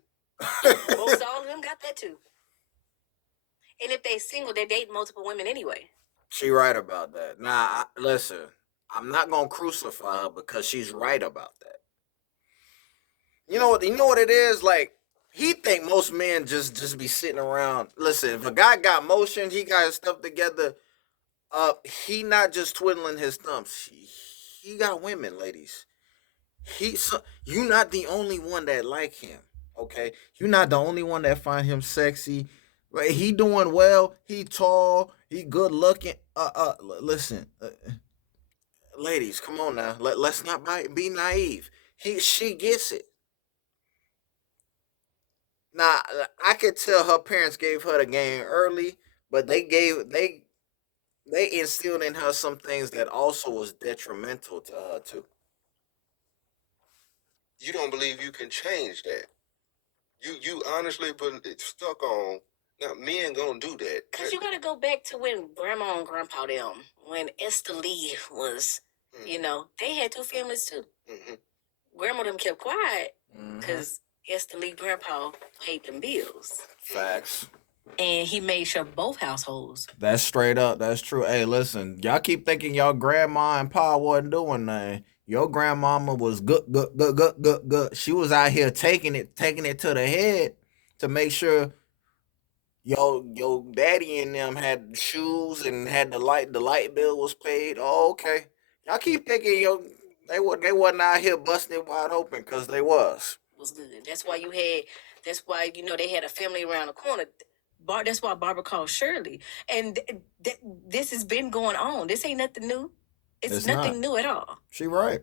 Most all of them got that too. And if they single, they date multiple women anyway. She right about that. Now, listen, I'm not gonna crucify her because she's right about that. You know what? You know what it is like. He think most men just be sitting around. Listen, if a guy got motion, he got his stuff together. He not just twiddling his thumbs. He got women, ladies. You not the only one that like him. Okay, you not the only one that find him sexy. Right? He doing well. He tall. He good looking. Listen. ladies, come on now. Let's not be naive. She gets it. Now I could tell her parents gave her the game early, but they instilled in her some things that also was detrimental to her too. You don't believe you can change that. You honestly put it stuck on now men gonna do that. Cause you gotta go back to when grandma and grandpa them, when Esther Lee was, they had two families too. Mm-hmm. Grandma them kept quiet Mhm. because Esther Lee grandpa paid them bills. Facts. And he made sure both households. That's straight up. That's true. Hey, listen, y'all keep thinking y'all grandma and pa wasn't doing nothing. Your grandmama was good, good, good, good, good, good. She was out here taking it to the head to make sure your daddy and them had shoes and had the light bill was paid. Oh, okay. Y'all keep thinking they wasn't out here busting it wide open because they was. Was good. That's why that's why, they had a family around the corner. That's why Barbara called Shirley. And this has been going on. This ain't nothing new. It's nothing new at all. She right.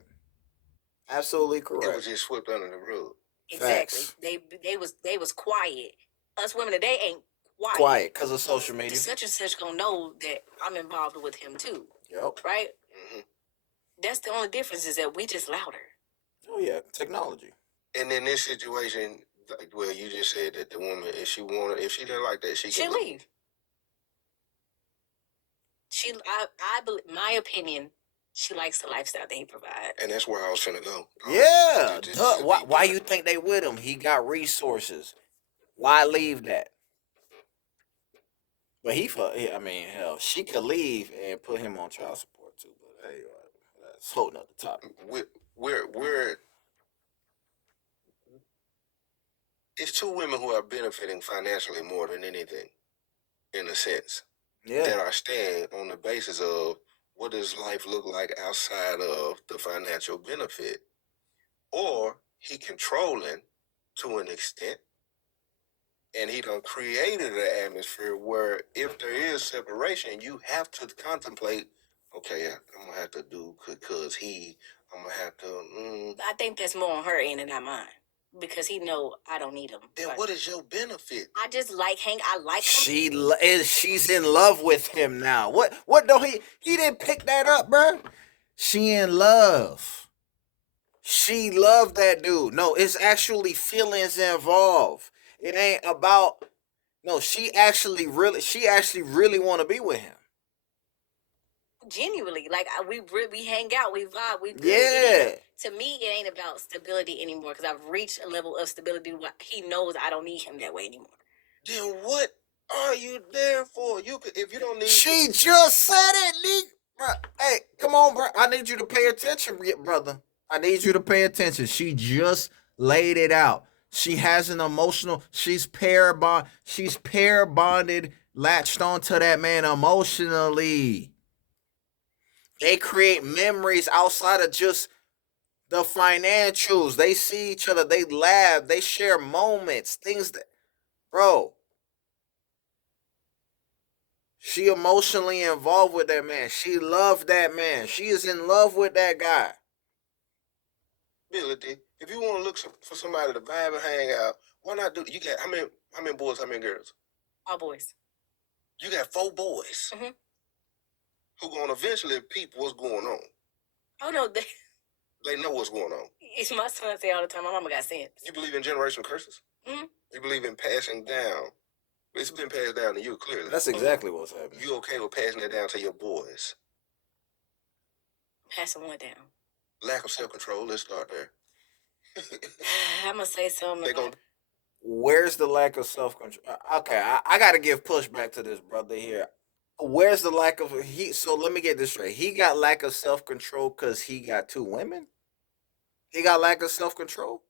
Absolutely It was correct. just swept under the rug. Exactly. Facts. They was quiet. Us women today ain't Quiet because of social media. Such and such gonna know that I'm involved with him too. Yep. Right? Mm-hmm. That's the only difference is that we just louder. Oh yeah, technology. And in this situation, like, well, you just said that the woman, if she didn't like that, she She'll can leave. I believe, my opinion, she likes the lifestyle that he provides. And that's where I was finna go. Yeah. Why you think they with him? He got resources. Why leave that? But I mean, hell, she could leave and put him on child support too. But hey, that's a whole nother topic. We're it's two women who are benefiting financially more than anything, in a sense, that Yeah. are staying on the basis of what does life look like outside of the financial benefit, or he controlling to an extent, and he done created an atmosphere where if there is separation, you have to contemplate, okay, yeah, I'm gonna have to do because I'm gonna have to. I think that's more on her end and not mine. Because he know I don't need him. Then what is your benefit? I just like I like him. She's in love with him now. What don't he didn't pick that up, bro? She in love. She loved that dude. No, it's actually feelings involved. It ain't about no. She actually really want to be with him. Genuinely, like we hang out, we vibe, we good. Yeah. To me, it ain't about stability anymore because I've reached a level of stability where he knows I don't need him that way anymore. Then what are you there for? If you don't need. She just said it, Nick. Hey, come on, bro. I need you to pay attention, brother. I need you to pay attention. She just laid it out. She has an emotional. She's pair bonded, latched onto that man emotionally. They create memories outside of just the financials. They see each other. They laugh. They share moments. Things that, bro. She emotionally involved with that man. She loved that man. She is in love with that guy. Ability. If you want to look for somebody to vibe and hang out, why not do? You got how many boys? How many girls? All boys. You got 4 boys. Mm-hmm. Who gonna eventually peep what's going on? Oh no, they know what's going on. It's my son say all the time. My mama got sense. You believe in generational curses? Mm-hmm. You believe in passing down? It's been passed down to you clearly. That's exactly what's happening. You okay with passing it down to your boys? Passing what down? Lack of self-control. Let's start there. I'm gonna say something. Where's the lack of self-control? Okay, I got to give pushback to this brother here. Where's the lack of So let me get this straight. He got lack of self-control because he got 2 women. He got lack of self-control.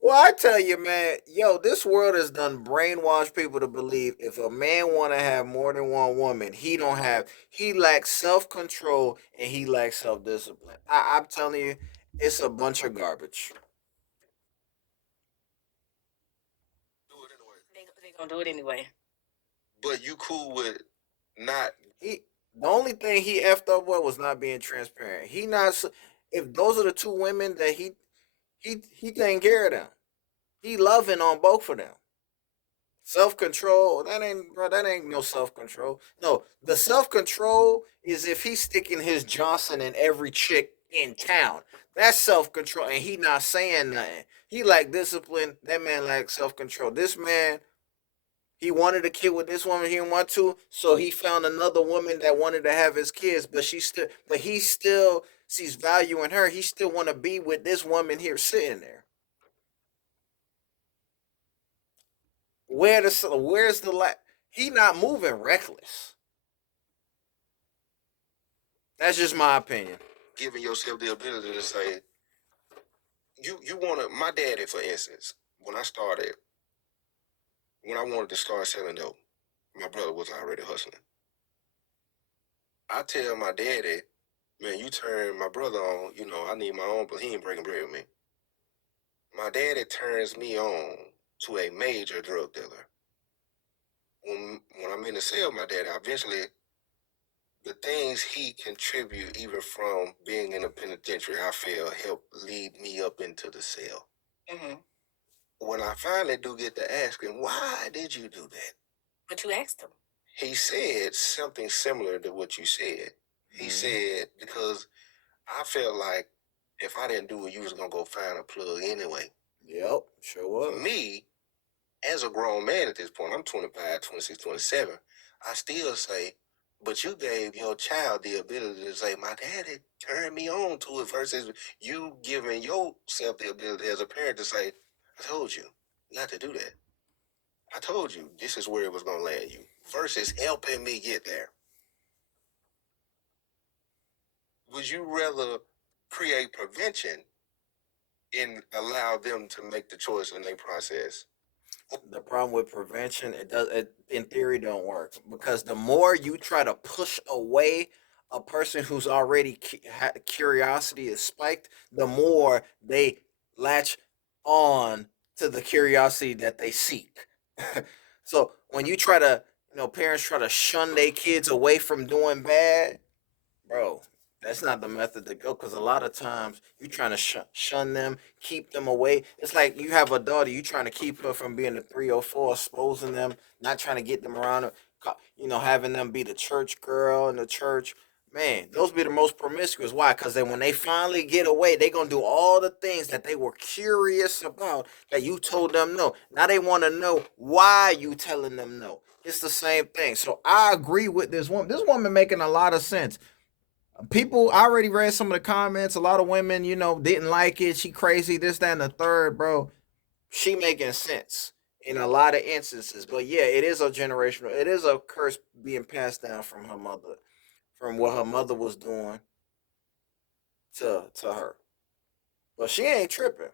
Well, I tell you, man, this world has done brainwash people to believe if a man want to have more than one woman, he lacks self-control and he lacks self-discipline. I'm telling you, it's a bunch of garbage. They gonna do it anyway. But you cool with not He the only thing he effed up with was not being transparent. He not if those are the two women that he taking care of them. He loving on both of them. Self control, that ain't bro. That ain't no self control. No, the self control is if he's sticking his Johnson in every chick in town. That's self control, and he not saying nothing. He like discipline. That man like self control. This man, he wanted a kid with this woman he didn't want to, so he found another woman that wanted to have his kids, but he still sees value in her. He still want to be with this woman here sitting there. Where's the he not moving reckless. That's just my opinion. giving yourself the ability to say, you want to, my daddy, for instance, when I wanted to start selling dope, my brother was already hustling. I tell my daddy, man, you turn my brother on, I need my own, but he ain't breaking bread with me. My daddy turns me on to a major drug dealer. When I'm in the cell, my daddy, eventually, the things he contribute, even from being in a penitentiary, I feel help lead me up into the cell. Mm-hmm. When I finally do get to ask him, why did you do that? But you asked him. He said something similar to what you said. He said, because I felt like if I didn't do it, you was going to go find a plug anyway. Yep, sure was. For me, as a grown man at this point, I'm 25, 26, 27, I still say, but you gave your child the ability to say, my daddy turned me on to it, versus you giving yourself the ability as a parent to say, I told you not to do that. I told you this is where it was going to land you, versus helping me get there. Would you rather create prevention and allow them to make the choice in their process? The problem with prevention, it in theory don't work, because the more you try to push away a person who's already curiosity is spiked, the more they latch on to the curiosity that they seek. So when you try to, parents try to shun their kids away from doing bad, bro, that's not the method to go. Because a lot of times you trying to shun them, keep them away. It's like you have a daughter, you trying to keep her from being a 304, exposing them, not trying to get them around, having them be the church girl in the church. Man, those be the most promiscuous. Why? Because then when they finally get away, they gonna do all the things that they were curious about that you told them no. Now they want to know why you telling them no. It's the same thing. So I agree with this woman. This woman making a lot of sense. People, I already read some of the comments. A lot of women, didn't like it. She crazy, this, that, and the third, bro. She making sense in a lot of instances. But yeah, it is a generational, it is a curse being passed down from her mother, from what her mother was doing to her. But she ain't tripping.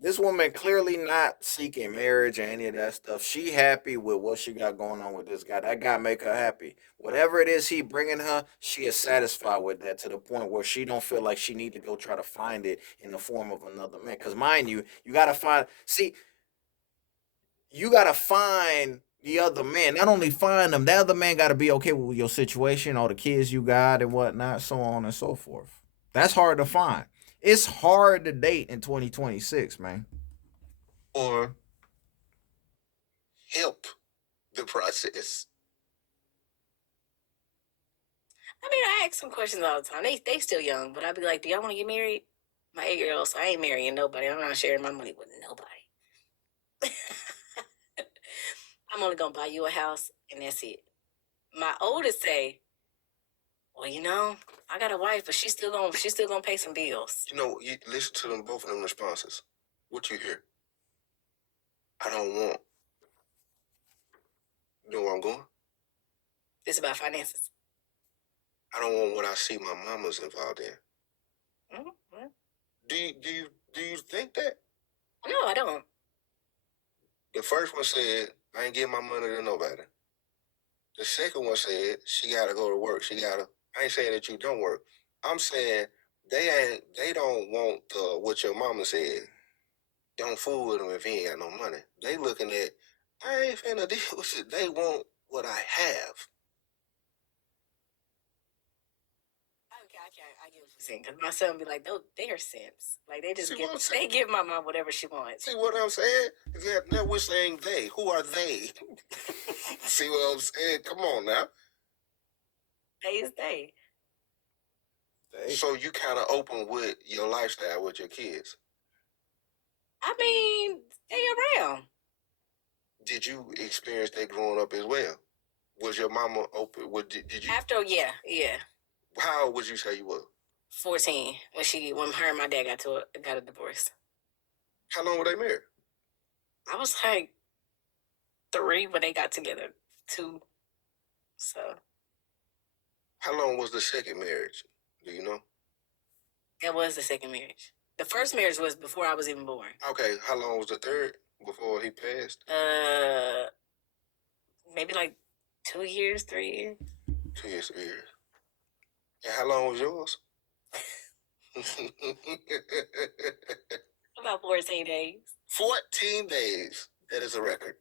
This woman clearly not seeking marriage or any of that stuff. She happy with what she got going on with this guy. That guy make her happy. Whatever it is he bringing her, she is satisfied with that, to the point where she don't feel like she need to go try to find it in the form of another man. Because mind you, you gotta find. See, you gotta find the other man. Not only find them, the other man gotta be okay with your situation, all the kids you got and whatnot, so on and so forth. That's hard to find. It's hard to date in 2026, man. Or help the process. I mean, I ask some questions all the time. They still young, but I'd be like, do y'all want to get married? My 8-year-old, so I ain't marrying nobody. I'm not sharing my money with nobody. I'm only gonna buy you a house, and that's it. My oldest say, well, I got a wife, but she's still gonna pay some bills. You listen to them, both of them responses. What you hear? I don't want. You know where I'm going? It's about finances. I don't want what I see my mama's involved in. Mm-hmm. Do you think that? No, I don't. The first one said, I ain't getting my money to nobody. The second one said, she gotta go to work. I ain't saying that you don't work. I'm saying they don't want what your mama said. Don't fool with them if he ain't got no money. They looking at, I ain't finna deal with it. They want what I have. I get what you're saying, because my son be like, they are simps. Like they just See what I'm give saying? they give my mom whatever she wants. See what I'm saying? Now we're saying they. Who are they? See what I'm saying? Come on now. They is they. So you kind of open with your lifestyle with your kids. I mean, they around. Did you experience that growing up as well? Was your mama open? Did you? After, yeah. How old would you say you were? 14 when her and my dad got a divorce. How long were they married? I was like 3 when they got together. 2. So. How long was the second marriage? Do you know? That was the second marriage. The first marriage was before I was even born. Okay. How long was the third before he passed? Maybe like 2 years, 3 years. 2 years, 3 years. And how long was yours? About 14 days. 14 days. That is a record.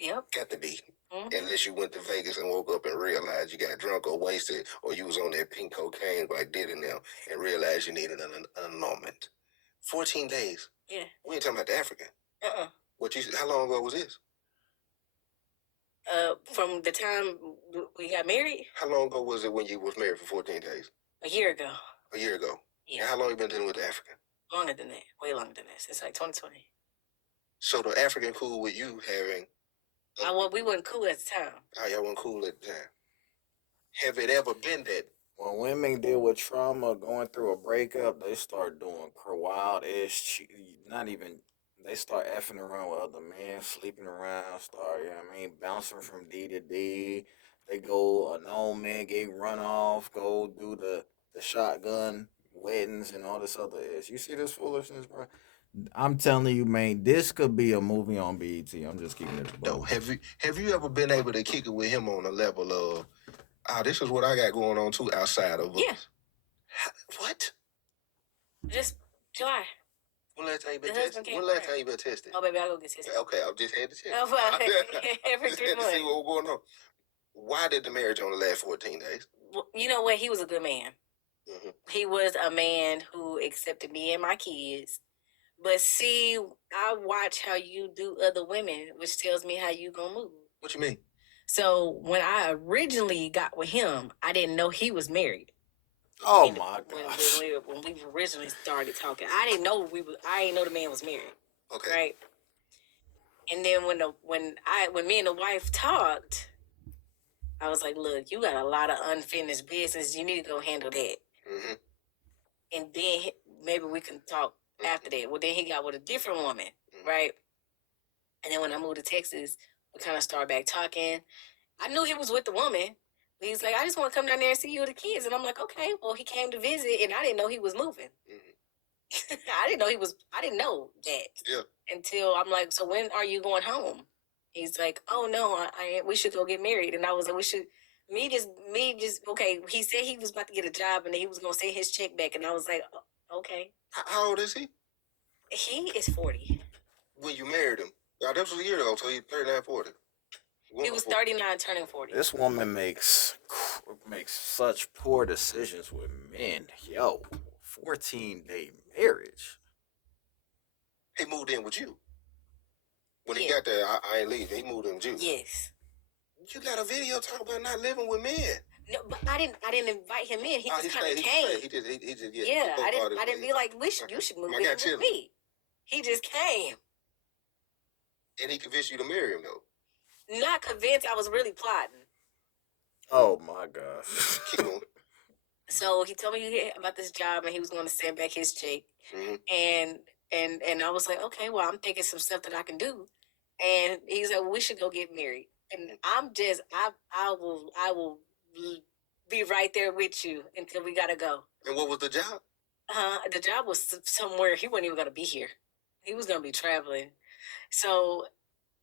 Yep. Got to be. Mm-hmm. Unless you went to Vegas and woke up and realized you got drunk or wasted, or you was on that pink cocaine like didnt now and realized you needed an annulment. 14 days. Yeah. We ain't talking about the African. Uh-uh. How long ago was this? From the time we got married. How long ago was it when you was married for 14 days? A year ago. A year ago. Yeah. And how long you been dealing with the African? Longer than that. Way longer than that. Since like 2020. So the African cool with you having... well, we weren't cool at the time. Oh, y'all weren't cool at the time. Have it ever been that? When women deal with trauma, going through a breakup, they start doing wild-ish, they start effing around with other men, sleeping around, bouncing from D to D. They go, a known man get run off, go do the shotgun weddings and all this other ish. You see this foolishness, bro? I'm telling you, man, this could be a movie on BET. I'm just keeping it No, have you ever been able to kick it with him on a level of, this is what I got going on too outside of us? What? Just July. When last time you been tested? When last time you been tested? Oh, baby, I'll go get tested. Okay, I'll just had to check. Oh, well, every 3 months. See what was going on. Why did the marriage only last 14 days? Well, you know what? He was a good man. Mm-hmm. He was a man who accepted me and my kids. But see, I watch how you do other women, which tells me how you gonna move. What you mean? So when I originally got with him, I didn't know he was married. Oh my gosh! When we originally started talking, I didn't know the man was married. Okay. Right. And then when me and the wife talked, I was like, "Look, you got a lot of unfinished business. You need to go handle that." Mm-hmm. And then maybe we can talk after that. Well, then he got with a different woman, right? And then when I moved to Texas, we kind of started back talking. I knew he was with the woman. He's like, I just want to come down there and see you and the kids. And I'm like, okay. Well, he came to visit, and I didn't know he was moving. Mm-hmm. I didn't know that. Yeah. Until I'm like, so when are you going home? He's like, oh no, we should go get married. And I was like, okay. He said he was about to get a job and he was gonna send his check back. And I was like, okay. How old is he? He is 40. When you married him? Now, this was a year ago, so he's 39, 40. He was 39, turning 40. This woman makes such poor decisions with men. 14-day marriage. He moved in with you. When he got there, I ain't leaving. He moved in with you. Yes. You got a video talking about not living with men. No, but I didn't invite him in. He just kind of came. He just yeah. I didn't be like, you should move in with me. He just came. And he convinced you to marry him, though. Not convinced. I was really plotting. Oh my gosh. Keep on. So he told me about this job and he was going to send back his check. Mm-hmm. And I was like, okay, well, I'm thinking some stuff that I can do. And he's like, well, we should go get married. And I'm just, I will be right there with you until we gotta go. And what was the job? The job was somewhere he wasn't even gonna be here. He was gonna be traveling. So,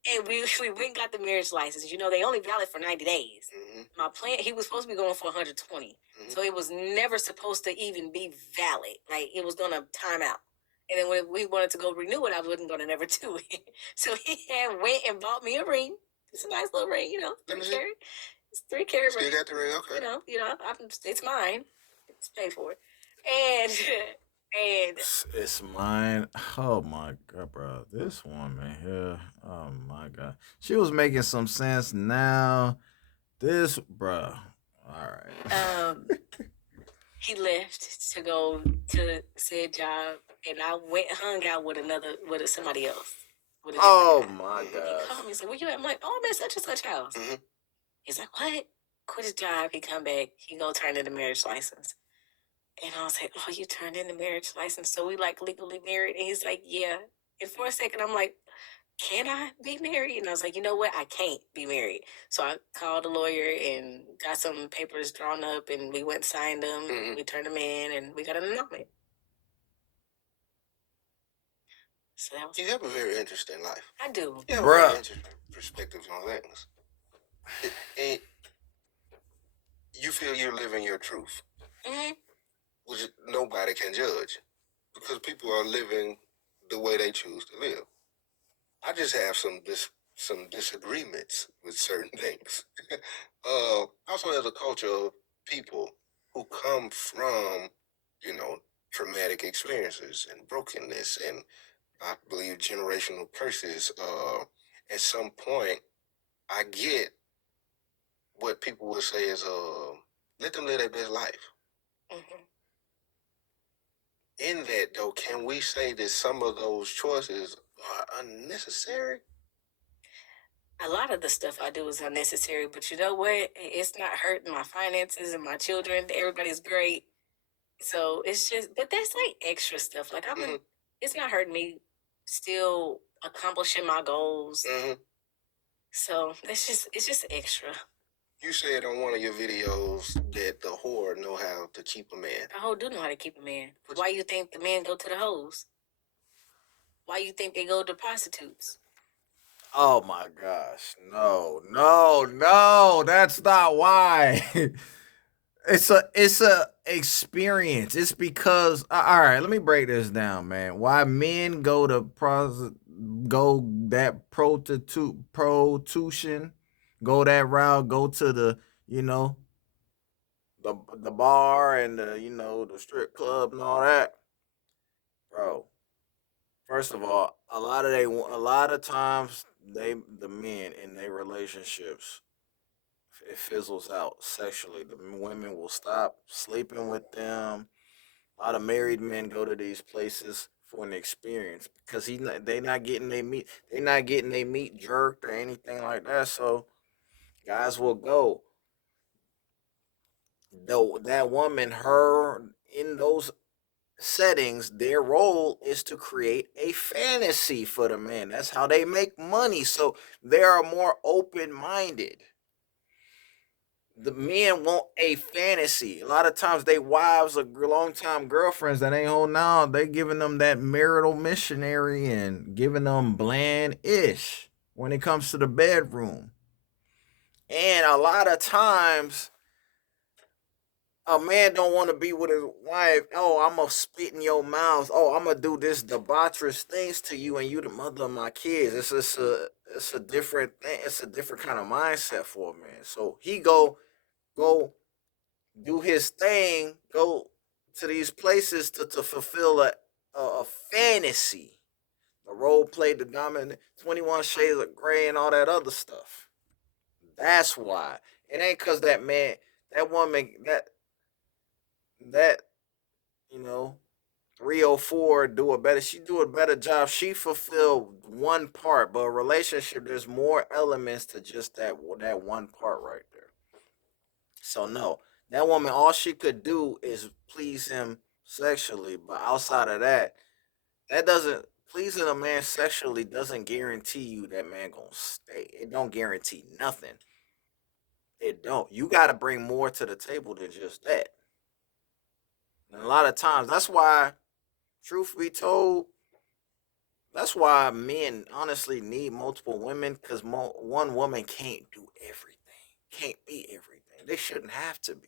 and we went and got the marriage license. You know, they only valid for 90 days. Mm-hmm. My plan, he was supposed to be going for 120. Mm-hmm. So it was never supposed to even be valid. Like, it was gonna time out. And then when we wanted to go renew it, I wasn't gonna never do it. So he went and bought me a ring. It's a nice little ring, you know, Let me 3 see. carat. It's 3 carat Still ring. got the ring. Okay. It's mine. It's paid for. And and It's mine. Oh my god, bro. This woman here. Oh my god. She was making some sense now. This, bro. All right. he left to go to said job, and I went hung out with somebody else, with a different Oh guy. my He gosh. called me and said, "Where you at?" I'm like, "Oh, I'm at such and such house." Mhm. He's like, "What?" Quit his job. He come back. He go turn in the marriage license. And I was like, "Oh, you turned in the marriage license, so we like legally married?" And he's like, "Yeah." And for a second, I'm like, "Can I be married?" And I was like, "You know what? I can't be married." So I called a lawyer and got some papers drawn up, and we went and signed them. Mhm. We turned them in, and we got an annulment. So that was. You have a very interesting life. I do. You have a Bruh. very interesting perspective on things. And you feel you're living your truth, Hmm. which nobody can judge because people are living the way they choose to live. I just have some disagreements with certain things. Also, as a culture of people who come from, you know, traumatic experiences and brokenness and I believe generational curses. At some point, I get what people would say is, let them live their best life. Hmm. In that, though, can we say that some of those choices are unnecessary? A lot of the stuff I do is unnecessary, but you know what? It's not hurting my finances and my children. Everybody's great. So it's just, but that's like extra stuff. Like Mhm. it's not hurting me still accomplishing my goals. Mhm. So it's just extra. You said on one of your videos that the whore know how to keep a man. The hoe do know how to keep a man. What Why you think the men go to the hoes? Why you think they go to prostitutes? Oh my gosh. No, no, no. That's not why. It's a experience. It's because all right, let me break this down, man. Why men go to go that prostitution, go that route, go to the, you know, the bar and the, the strip club and all that. Bro, first of all, a lot of times the men in their relationships, it fizzles out sexually. The women will stop sleeping with them. A lot of married men go to these places for an experience because they not getting their meat jerked or anything like that. So guys will go. Though that woman, her in those settings, their role is to create a fantasy for the man. That's how they make money. So they are more open minded. The men want a fantasy. A lot of times they wives or long time girlfriends that ain't home now, they giving them that marital missionary and giving them bland ish when it comes to the bedroom. And a lot of times a man don't want to be with his wife. Oh, I'm gonna spit in your mouth. Oh, I'm gonna do this debaucherous things to you, and you the mother of my kids. It's a different thing. It's a different kind of mindset for a man. So he go do his thing, go to these places to fulfill a fantasy, the role play, the dominant 21 Shades of Grey, and all that other stuff. That's why. It ain't because that man, that woman, that, you know, 304 she do a better job. She fulfilled one part, but a relationship, there's more elements to just that one part right there. So no, that woman, all she could do is please him sexually, but outside of that, that doesn't pleasing a man sexually doesn't guarantee you that man gonna stay. It don't guarantee nothing. It don't. You got to bring more to the table than just that. And a lot of times, that's why, truth be told, that's why men honestly need multiple women because one woman can't do everything, can't be everything. They shouldn't have to be.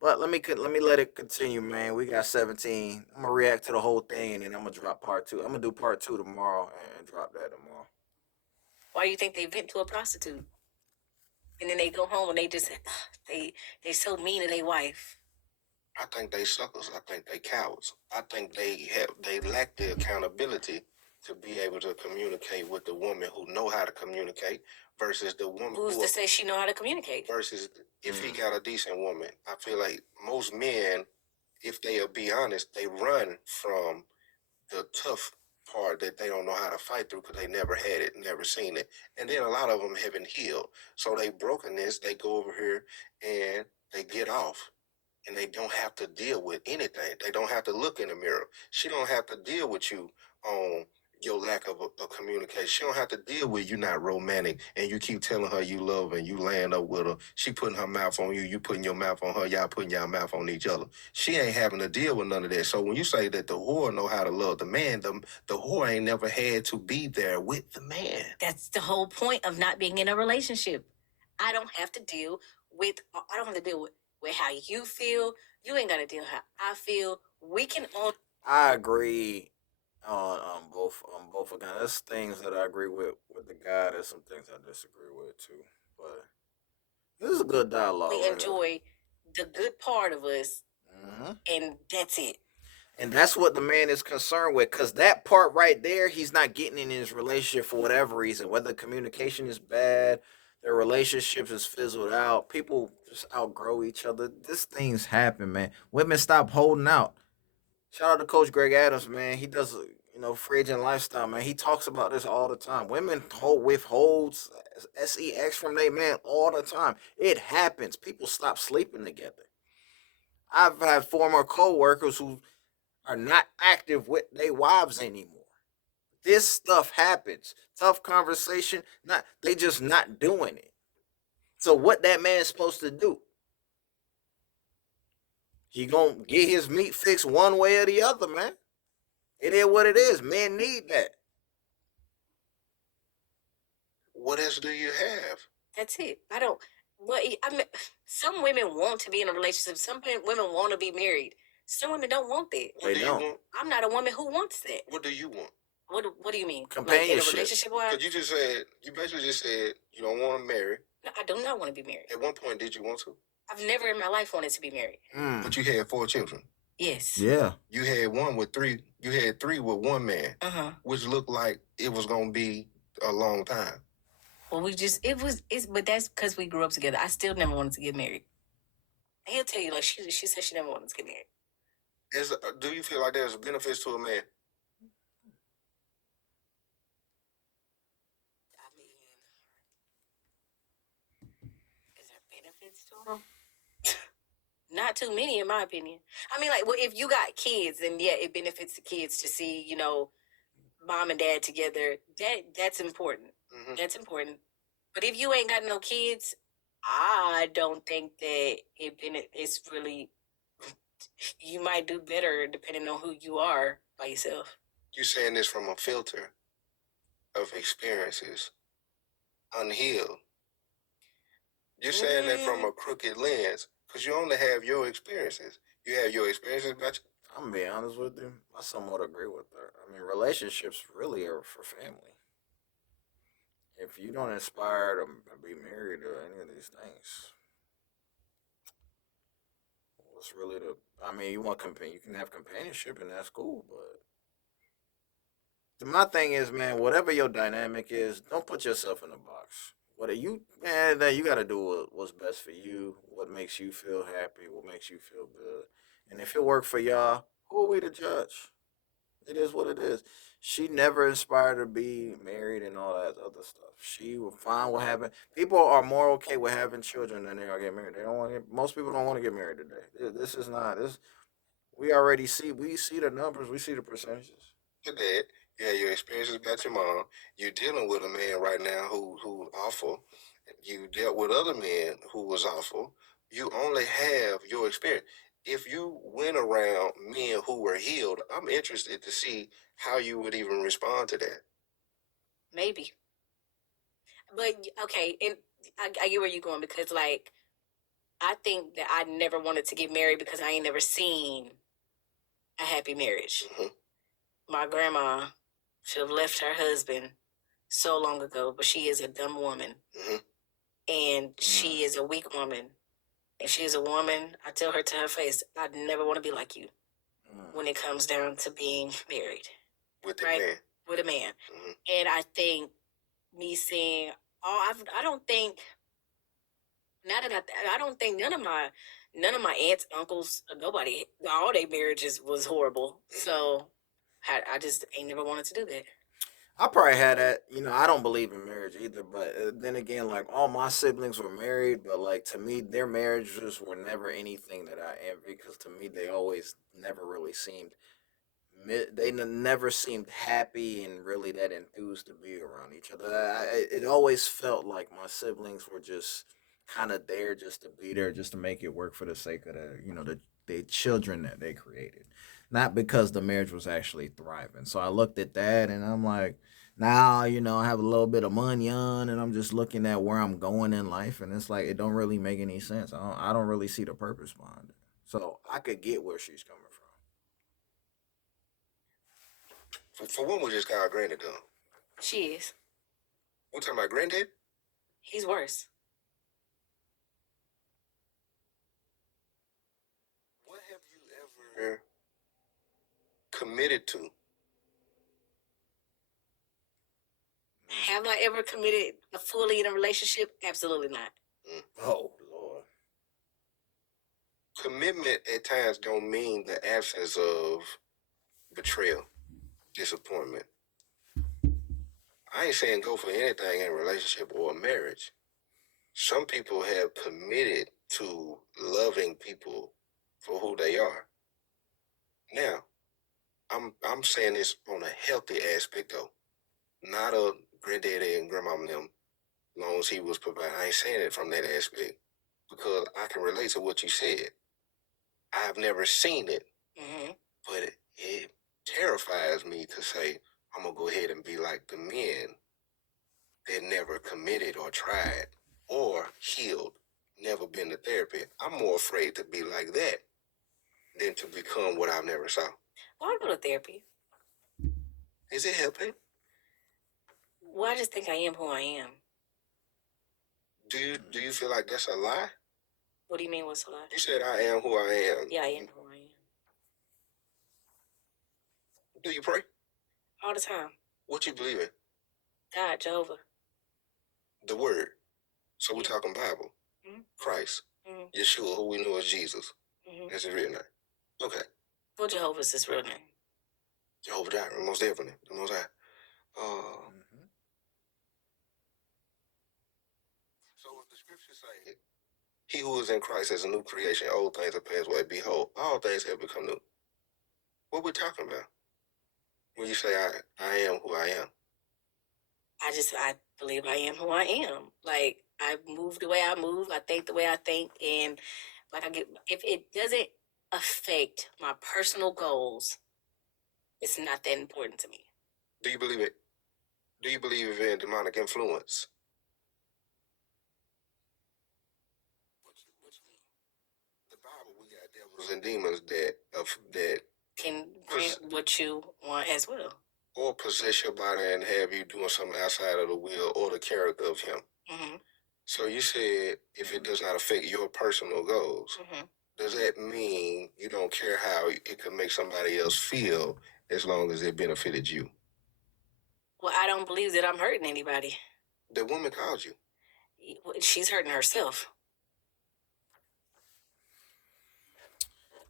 But let me let it continue, man. We got 17. I'm gonna react to the whole thing, and then I'm gonna drop part two. I'm gonna do part two tomorrow and drop that tomorrow. Why do you think they vent to a prostitute? And then they go home and they just they so mean to their wife. I think they suckers. I think they cowards. I think they lack the accountability to be able to communicate with the woman who know how to communicate versus the woman Who's to say she know how to communicate? versus if he got a decent woman. I feel like most men, if they'll be honest, they run from the tough part that they don't know how to fight through because they never had it, never seen it. And then a lot of them haven't healed. So they brokenness, they go over here and they get off. And they don't have to deal with anything. They don't have to look in the mirror. She don't have to deal with you on your lack of a communication. She don't have to deal with you not romantic and you keep telling her you love her and you laying up with her. She putting her mouth on you, you putting your mouth on her, y'all putting y'all mouth on each other. She ain't having to deal with none of that. So when you say that the whore know how to love the man, the whore ain't never had to be there with the man. That's the whole point of not being in a relationship. I don't have to deal with how you feel. You ain't gotta deal how I feel. We can all I agree on both accounts. There's things that I agree with the guy. There's some things I disagree with too. But this is a good dialogue. we enjoy the good part of us, and that's it. And that's what the man is concerned with, because that part right there, he's not getting in his relationship for whatever reason. Whether communication is bad, their relationships is fizzled out, people just outgrow each other. These things happen, man. Women stop holding out. Shout out to Coach Greg Adams, man. He does, free agent lifestyle, man. He talks about this all the time. Women withholds sex from their man all the time. It happens. People stop sleeping together. I've had former co-workers who are not active with their wives anymore. This stuff happens. Tough conversation. Not they just not doing it. So what that man's supposed to do? He gonna get his meat fixed one way or the other, man. It is what it is. Men need that. What else do you have? That's it. I don't. What I mean, some women want to be in a relationship. Some women want to be married. Some women don't want that. They don't. I'm not a woman who wants that. What do you want? What do you mean? Companionship. Like in a relationship wise? Because you basically just said you don't want to marry. No, I do not want to be married. At one point, did you want to? I've never in my life wanted to be married. But you had 4 children. Yes. Yeah. You had one with 3. You had 3 with one man, which looked like it was gonna be a long time. Well, but that's because we grew up together. I still never wanted to get married. And he'll tell you, like, she said she never wanted to get married. Do you feel like there's benefits to a man? I mean, is there benefits to him? Not too many, in my opinion. I mean, like, well, if you got kids, then yeah, it benefits the kids to see, mom and dad together. That's important. That's important. But if you ain't got no kids, I don't think that it's really. You might do better depending on who you are by yourself. You saying this from a filter of experiences, unhealed. You're saying that from a crooked lens because you only have your experiences. You have your experiences about you. I'm gonna be honest with you. I somewhat agree with that. I mean, relationships really are for family. If you don't aspire to be married or any of these things, what's really the? I mean, you can have companionship and that's cool, but my thing is, man, whatever your dynamic is, don't put yourself in a box. What you, man, that you got to do what's best for you, what makes you feel happy, what makes you feel good, and if it worked for y'all, who are we to judge? It is what it is. She never inspired to be married and all that other stuff. She was fine with having. People are more okay with having children than they are getting married. They don't want. Most people don't want to get married today. This is not. This we already see. We see the numbers. We see the percentages. Your dad. You had your experiences about your mom. You're dealing with a man right now who awful. You dealt with other men who was awful. You only have your experience. If you went around men who were healed, I'm interested to see how you would even respond to that. Maybe. But okay, and I get where you're going because, like, I think that I never wanted to get married because I ain't never seen a happy marriage. My grandma should have left her husband so long ago, but she is a dumb woman. Mhm. And she is a weak woman. And she is a woman, I tell her to her face, I'd never want to be like you when it comes down to being married. With the Right? man. With a man. Mhm. And I think me seeing, I don't think, now that I don't think none of my aunts, uncles, nobody, all their marriages was horrible. So I just ain't never wanted to do that. I probably had that. You know, I don't believe in marriage either, but then again, like all my siblings were married, but like to me, their marriages were never anything that I envy because to me, they always never really seemed. Never seemed happy and really that enthused to be around each other. It always felt like my siblings were just kind of there just to be there, just to make it work for the sake of the children that they created, not because the marriage was actually thriving. So I looked at that and I'm like, now I have a little bit of money on, and I'm just looking at where I'm going in life, and it's like it don't really make any sense. I don't really see the purpose behind it. So I could get where she's coming from. For one, we just got our granddad done. She is. We're talking about granddad? He's worse. What have you ever committed to? Have I ever committed fully in a relationship? Absolutely not. Oh Lord. Commitment at times don't mean the absence of betrayal, disappointment. I ain't saying go for anything in a relationship or a marriage. Some people have committed to loving people for who they are. Now, I'm saying this on a healthy aspect though, not a granddaddy and grandmama and them. Long as he was providing, I ain't saying it from that aspect because I can relate to what you said. I've never seen it, but it terrifies me to say I'm gonna go ahead and be like the men that never committed or tried or healed, never been to therapy. I'm more afraid to be like that than to become what I've never saw. Well, I go to therapy. Is it helping? Well, I just think I am who I am. Do you feel like that's a lie? What do you mean what's a lie? You said I am who I am. Yeah, I am who I am. Do you pray? All the time. What you believe in? God, Jehovah. The word. So we're Yeah. talking Bible. Christ. Yeshua, who we know as Jesus. That's his real name. Okay. Well, Jehovah's his real name. Jehovah Jireh, most definitely. The most high. So if the scripture say, he who is in Christ is a new creation, old things are passed away. Behold, all things have become new. What we talking about? When you say I am who I am. I believe I am who I am. Like, I move the way I move. I think the way I think. And like if it doesn't affect my personal goals, it's not that important to me. Do you believe it? Do you believe in demonic influence? The Bible, we got devils and demons that can grant what you want as well. Or possess your body and have you doing something outside of the will or the character of him. So you said if it does not affect your personal goals, does that mean you don't care how it could make somebody else feel as long as it benefited you? Well, I don't believe that I'm hurting anybody. The woman called you. She's hurting herself.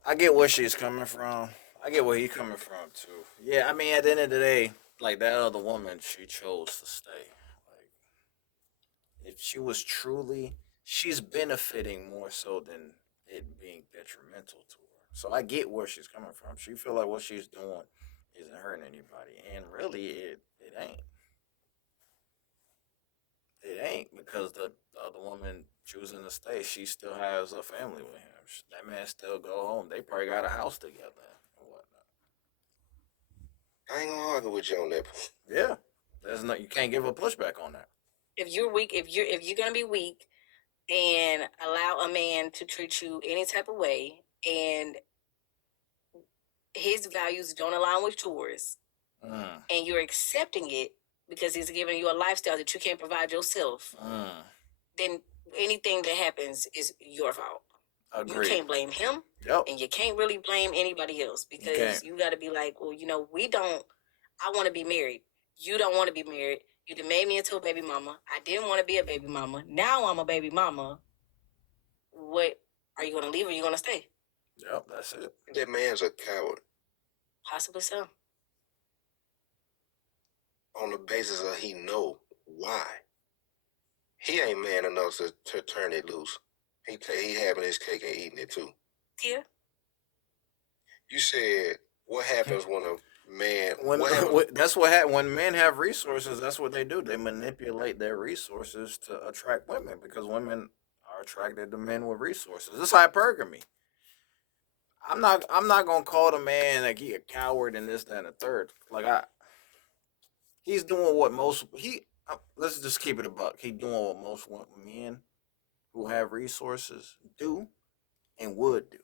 I get where she's coming from. I get where he's coming from too. Yeah, I mean, at the end of the day, like that other woman, she chose to stay. Like, if she was truly, she's benefiting more so than it being detrimental to her. So I get where she's coming from. She feel like what she's doing isn't hurting anybody, and really, it ain't. It ain't because the other woman choosing to stay, she still has a family with him. That man still go home. They probably got a house together and whatnot. I ain't gonna argue with you on that. Yeah, there's no, you can't give a pushback on that. If you're weak, if you're gonna be weak and allow a man to treat you any type of way, and his values don't align with yours, and you're accepting it, because he's giving you a lifestyle that you can't provide yourself, then anything that happens is your fault. You Agreed. can't blame him, Yep. and you can't really blame anybody else, because you got to be like, well, we don't. I want to be married. You don't want to be married. You done made me into a baby mama. I didn't want to be a baby mama. Now I'm a baby mama. What are you gonna leave, or are you gonna stay? Yep, that's it. That man's a coward Possibly so. on the basis of he know why. He ain't man enough to turn it loose. He having his cake and eating it too. Yeah. You said, what happens when a man? That's what happens when men have resources. That's what they do. They manipulate their resources to attract women, because women are attracted to men with resources. It's hypergamy. I'm not gonna call the man like he a coward and this, that, and the third. Like he's doing what most let's just keep it a buck. He's doing what most men who have resources do and would do.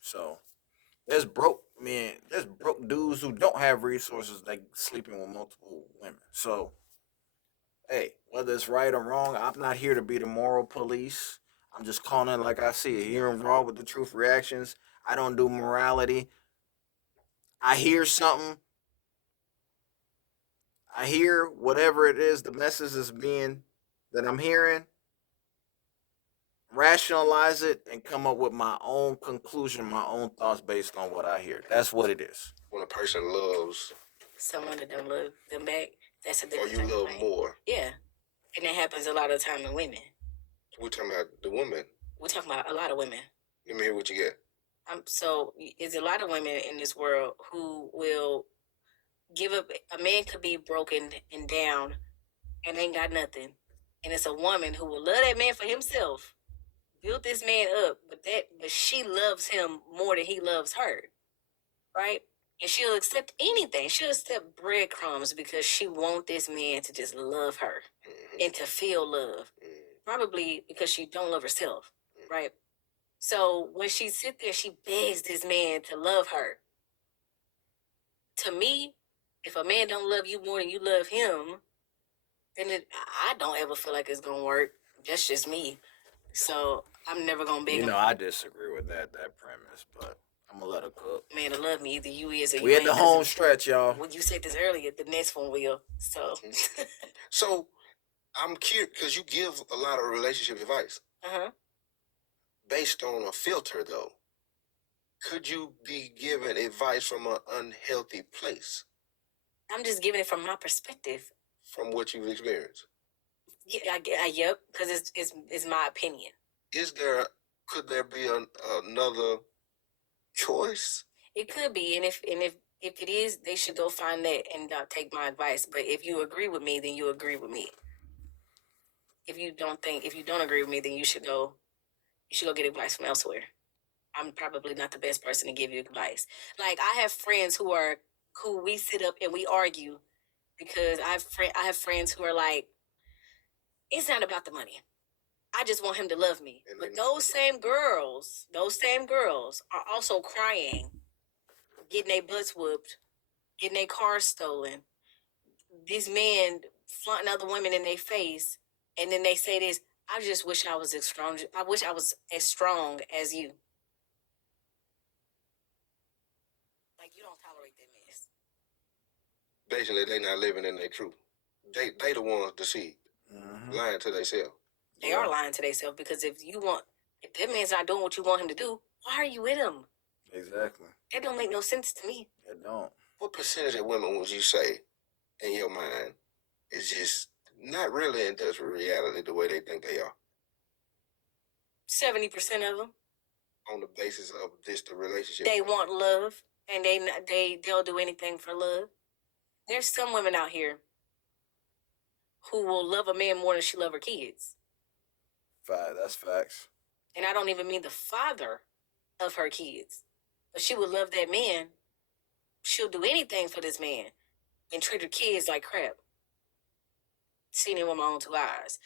So there's broke men, there's broke dudes who don't have resources, like sleeping with multiple women. So hey, whether it's right or wrong, I'm not here to be the moral police. I'm just calling it like I see it. Here and raw with the truth reactions. I don't do morality. I hear something. I hear whatever it is, the message is being that I'm hearing, rationalize it, and come up with my own conclusion, my own thoughts based on what I hear. That's what it is. When a person loves someone that don't love them back, that's a or different. you love more. Yeah, and that happens a lot of the time in women. We're talking about the woman. We're talking about a lot of women. Let me hear what you get. So it's a lot of women in this world who will give up. A man could be broken and down and ain't got nothing, and it's a woman who will love that man for himself, build this man up, but she loves him more than he loves her, right? And she'll accept anything. She'll accept breadcrumbs because she wants this man to just love her and to feel love. Probably because she don't love herself, right? So when she sits there, she begs this man to love her. To me, if a man don't love you more than you love him, then I don't ever feel like it's gonna work. That's just me. So I'm never gonna beg him. I disagree with that premise, but I'm gonna let her cook. Man to love me, either you is or you We ain't. at the home stretch, y'all. Well, you said this earlier. The next one will. So. So I'm curious because you give a lot of relationship advice. Based on a filter, though. Could you be given advice from an unhealthy place? I'm just giving it from my perspective. From what you've experienced. Yeah, yep, because it's my opinion. Could there be another choice? It could be, and if it is, they should go find that and take my advice. But if you agree with me, then you agree with me. If you don't agree with me, then you should go get advice from elsewhere. I'm probably not the best person to give you advice. Like, I have friends who we sit up and we argue because I have friends who are like, it's not about the money. I just want him to love me. But those same girls are also crying, getting their butts whooped, getting their cars stolen. These men flaunting other women in their face, and then they say this, I just wish I was as strong. I wish I was as strong as you. Like, you don't tolerate that mess. Basically, they not living in their truth. They the ones deceived, lying to themselves. They are lying to themselves, because if that man's not doing what you want him to do, why are you with him? Exactly. That don't make no sense to me. It don't. What percentage of women would you say, in your mind, is just not really in touch with reality the way they think they are? 70% of them. On the basis of the relationship. They want love, and they'll do anything for love. There's some women out here who will love a man more than she love her kids. That's facts. And I don't even mean the father of her kids, but she would love that man. She'll do anything for this man and treat her kids like crap. Seen it with my own two eyes.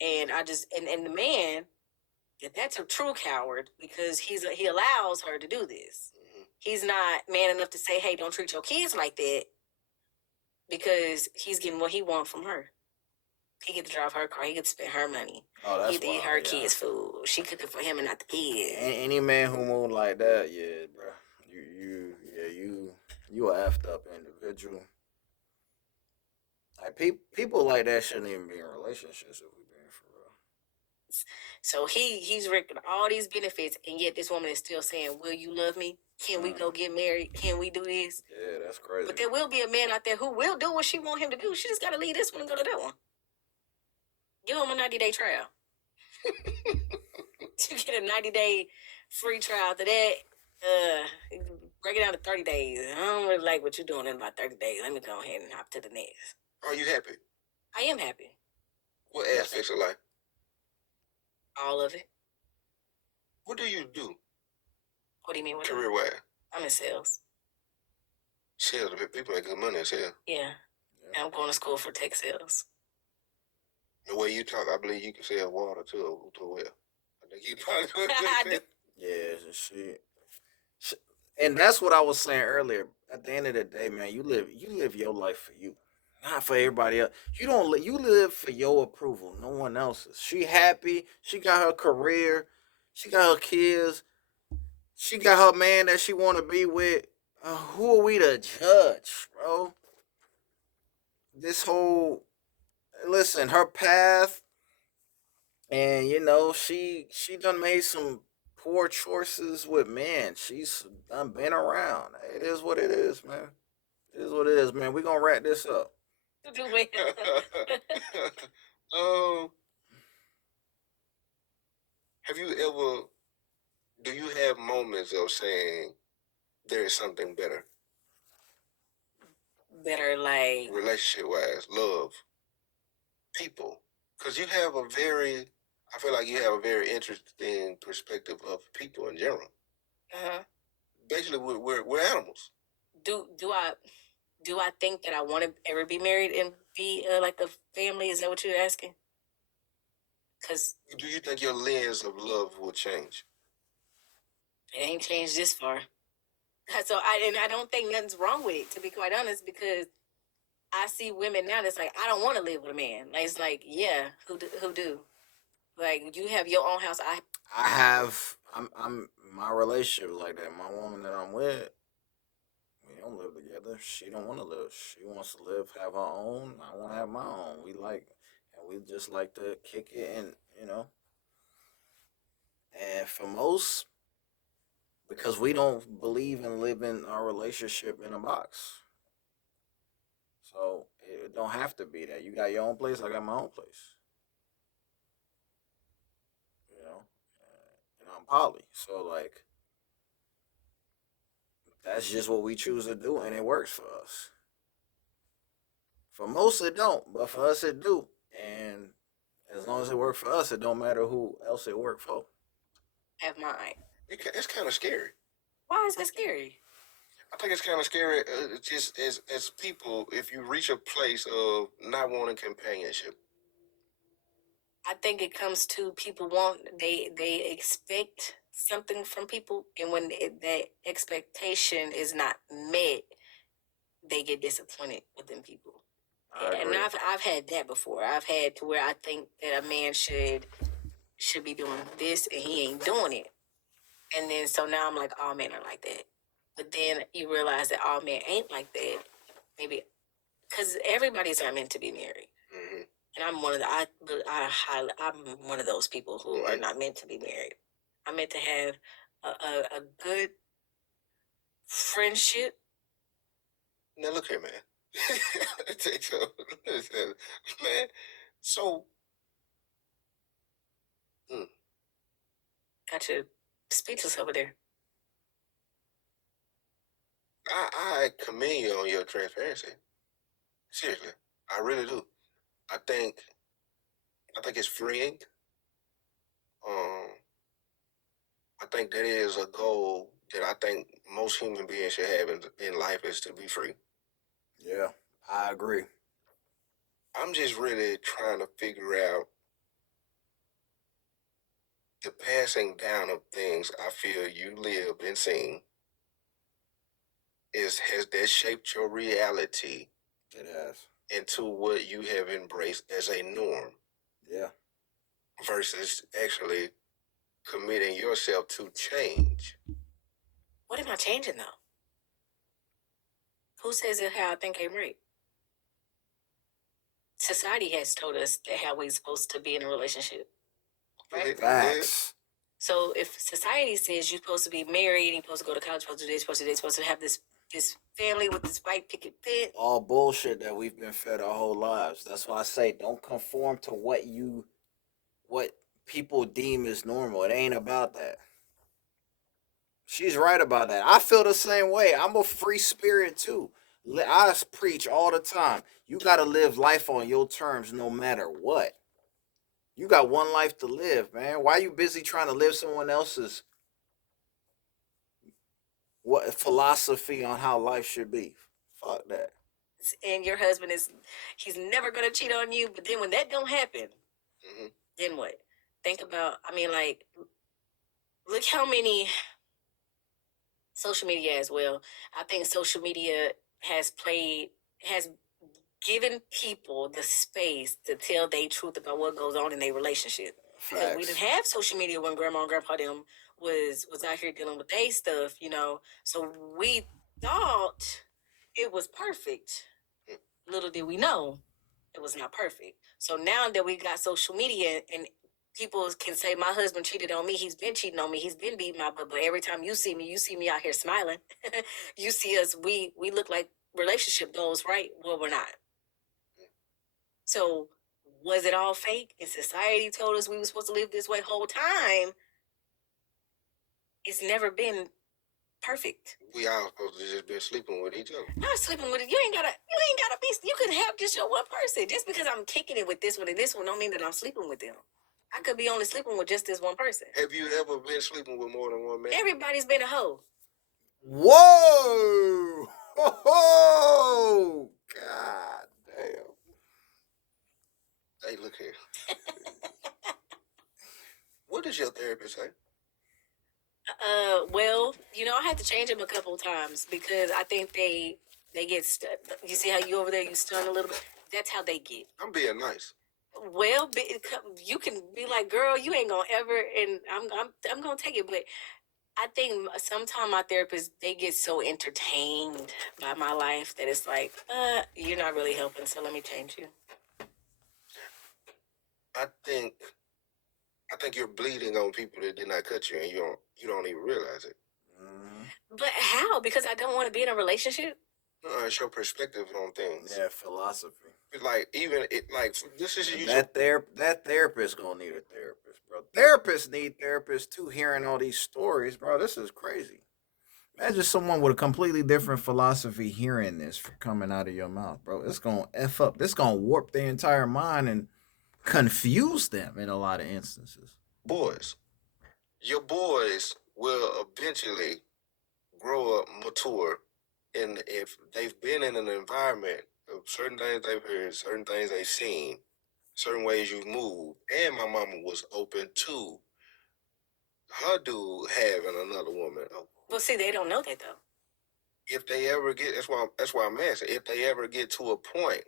And I just, and the man, that's a true coward, because he allows her to do this. He's not man enough to say, hey, don't treat your kids like that. because he's getting what he wants from her. He get to drive her car. He get to spend her money. Oh, He that's get to eat wild. her Yeah. kids' food. She cooking for him and not the kids. Any man who move like that, yeah, bro, you a effed up individual. Like people like that shouldn't even be in relationships if we being for real. So he's reaping all these benefits, and yet this woman is still saying, "Will you love me? Can we go get married? Can we do this?" Yeah, that's crazy. But there will be a man out there who will do what she want him to do. She just got to leave this one and go to that one. Give him a 90-day trial. You get a 90-day free trial. To that, break it down to 30 days. I don't really like what you're doing in about 30 days. Let me go ahead and hop to the next. Are you happy? I am happy. What aspects of life? All of it. What do you do? What do you mean? Career wise? I'm in sales. Sales, people make good money in sales. Yeah. And I'm going to school for tech sales. The way you talk, I believe you can sell water to a well. I think you probably could. Yeah, shit. And that's what I was saying earlier. At the end of the day, man, you live your life for you, not for everybody else. You live for your approval, no one else's. She happy. She got her career. She got her kids. She got her man that she want to be with. Who are we to judge, bro? This whole listen, her path, and she done made some poor choices with men. She's done been around. It is what it is, man. It is what it is, man. We gonna wrap this up. Have you ever? Do you have moments of saying there is something better? Better, like relationship wise, love, people, because you have a very. I feel like you have a very interesting perspective of people in general. Basically, we're animals. Do I think that I want to ever be married and be like a family? Is that what you're asking? Because do you think your lens of love will change? It ain't changed this far. So I don't think nothing's wrong with it, to be quite honest, because I see women now that's like, I don't want to live with a man. Like, it's like, yeah, who do? Like, you have your own house. I'm my relationship is like that. My woman that I'm with, we don't live together. She don't want to live. She wants to live, have her own. I want to have my own. And we just like to kick it, and And for most, because we don't believe in living our relationship in a box. So it don't have to be that. You got your own place, I got my own place. And I'm poly. So like that's just what we choose to do, and it works for us. For most it don't, but for us it do. And as long as it works for us, it don't matter who else it work for. Have mine. It's kind of scary. Why is that scary? I think it's kind of scary, just as people, if you reach a place of not wanting companionship. I think it comes to people they expect something from people, and when that expectation is not met, they get disappointed with them people. And I've had that before. I've had to where I think that a man should be doing this and he ain't doing it, and then so now I'm like, all men are like that. But then you realize that all men ain't like that. Maybe because everybody's not meant to be married. Mm-hmm. And I'm one of those people who are not meant to be married. I'm meant to have a good friendship. Now look here, man. Man, so got you speechless over there. I commend you on your transparency. Seriously, I really do. I think it's freeing. I think that is a goal that I think most human beings should have in life, is to be free. Yeah, I agree. I'm just really trying to figure out the passing down of things I feel you lived and seen. Has that shaped your reality? It has. into what you have embraced as a norm Yeah. versus actually committing yourself to change. What am I changing though? Who says that how I think I'm right? Society has told us that how we're supposed to be in a relationship, right? Facts. So if society says you're supposed to be married, you're supposed to go to college, supposed to do this, supposed to do this, supposed to have this family with this white picket fence. All bullshit that we've been fed our whole lives. That's why I say don't conform to what people deem as normal. It ain't about that. She's right about that. I feel the same way. I'm a free spirit too. I preach all the time. You got to live life on your terms no matter what. You got one life to live, man. Why are you busy trying to live someone else's what philosophy on how life should be? Fuck that. And your husband he's never gonna cheat on you, but then when that don't happen, then what? Think about, I mean, like, look how many social media as well. I think social media has given people the space to tell their truth about what goes on in their relationship. Because we didn't have social media when grandma and grandpa them was out here dealing with their stuff, you know. So we thought it was perfect. Little did we know it was not perfect. So now that we got social media and people can say my husband cheated on me, he's been cheating on me, he's been beating my butt, but every time you see me out here smiling. You see us, we look like relationship goals, right? Well, we're not. So was it all fake? And society told us we were supposed to live this way whole time. It's never been perfect. We all supposed to just been sleeping with each other. Not sleeping with it. You ain't gotta be. You could have just your one person. Just because I'm kicking it with this one and this one, don't mean that I'm sleeping with them. I could be only sleeping with just this one person. Have you ever been sleeping with more than one man? Everybody's been a hoe. Whoa! Oh, God damn. Hey, look here. What does your therapist say? Well, I had to change them a couple of times because I think they get stuck. You see how you over there, you stun a little bit? That's how they get. I'm being nice. Well, you can be like, girl, you ain't gonna ever, and I'm gonna take it. But I think sometimes my therapists, they get so entertained by my life that it's like, you're not really helping, so let me change you. I think you're bleeding on people that did not cut you, and you don't even realize it. But how? Because I don't want to be in a relationship. It's your perspective on things. Yeah, philosophy. It's like this is that therapist gonna need a therapist, bro. Therapists need therapists too. Hearing all these stories, bro, this is crazy. Imagine someone with a completely different philosophy hearing this coming out of your mouth, bro. It's gonna f up. This gonna warp their entire mind and confuse them in a lot of instances. Your boys will eventually grow up mature, and if they've been in an environment of certain things they've heard, certain things they've seen, certain ways you move, and my mama was open to her dude having another woman. Well, see, they don't know that though. If they ever get, that's why I'm asking. If they ever get to a point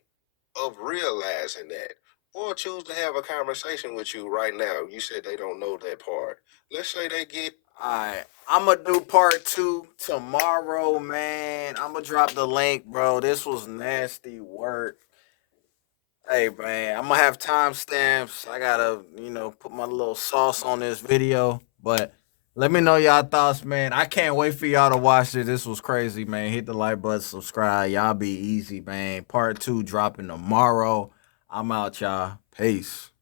of realizing that, or choose to have a conversation with you right now, you said they don't know that part. Let's say they get. Alright, I'm gonna do part 2 tomorrow, man. I'm gonna drop the link, bro. This was nasty work. Hey, man, I'm gonna have timestamps. I gotta, put my little sauce on this video. But let me know y'all thoughts, man. I can't wait for y'all to watch it. This was crazy, man. Hit the like button, subscribe. Y'all be easy, man. Part 2 dropping tomorrow. I'm out, y'all. Peace.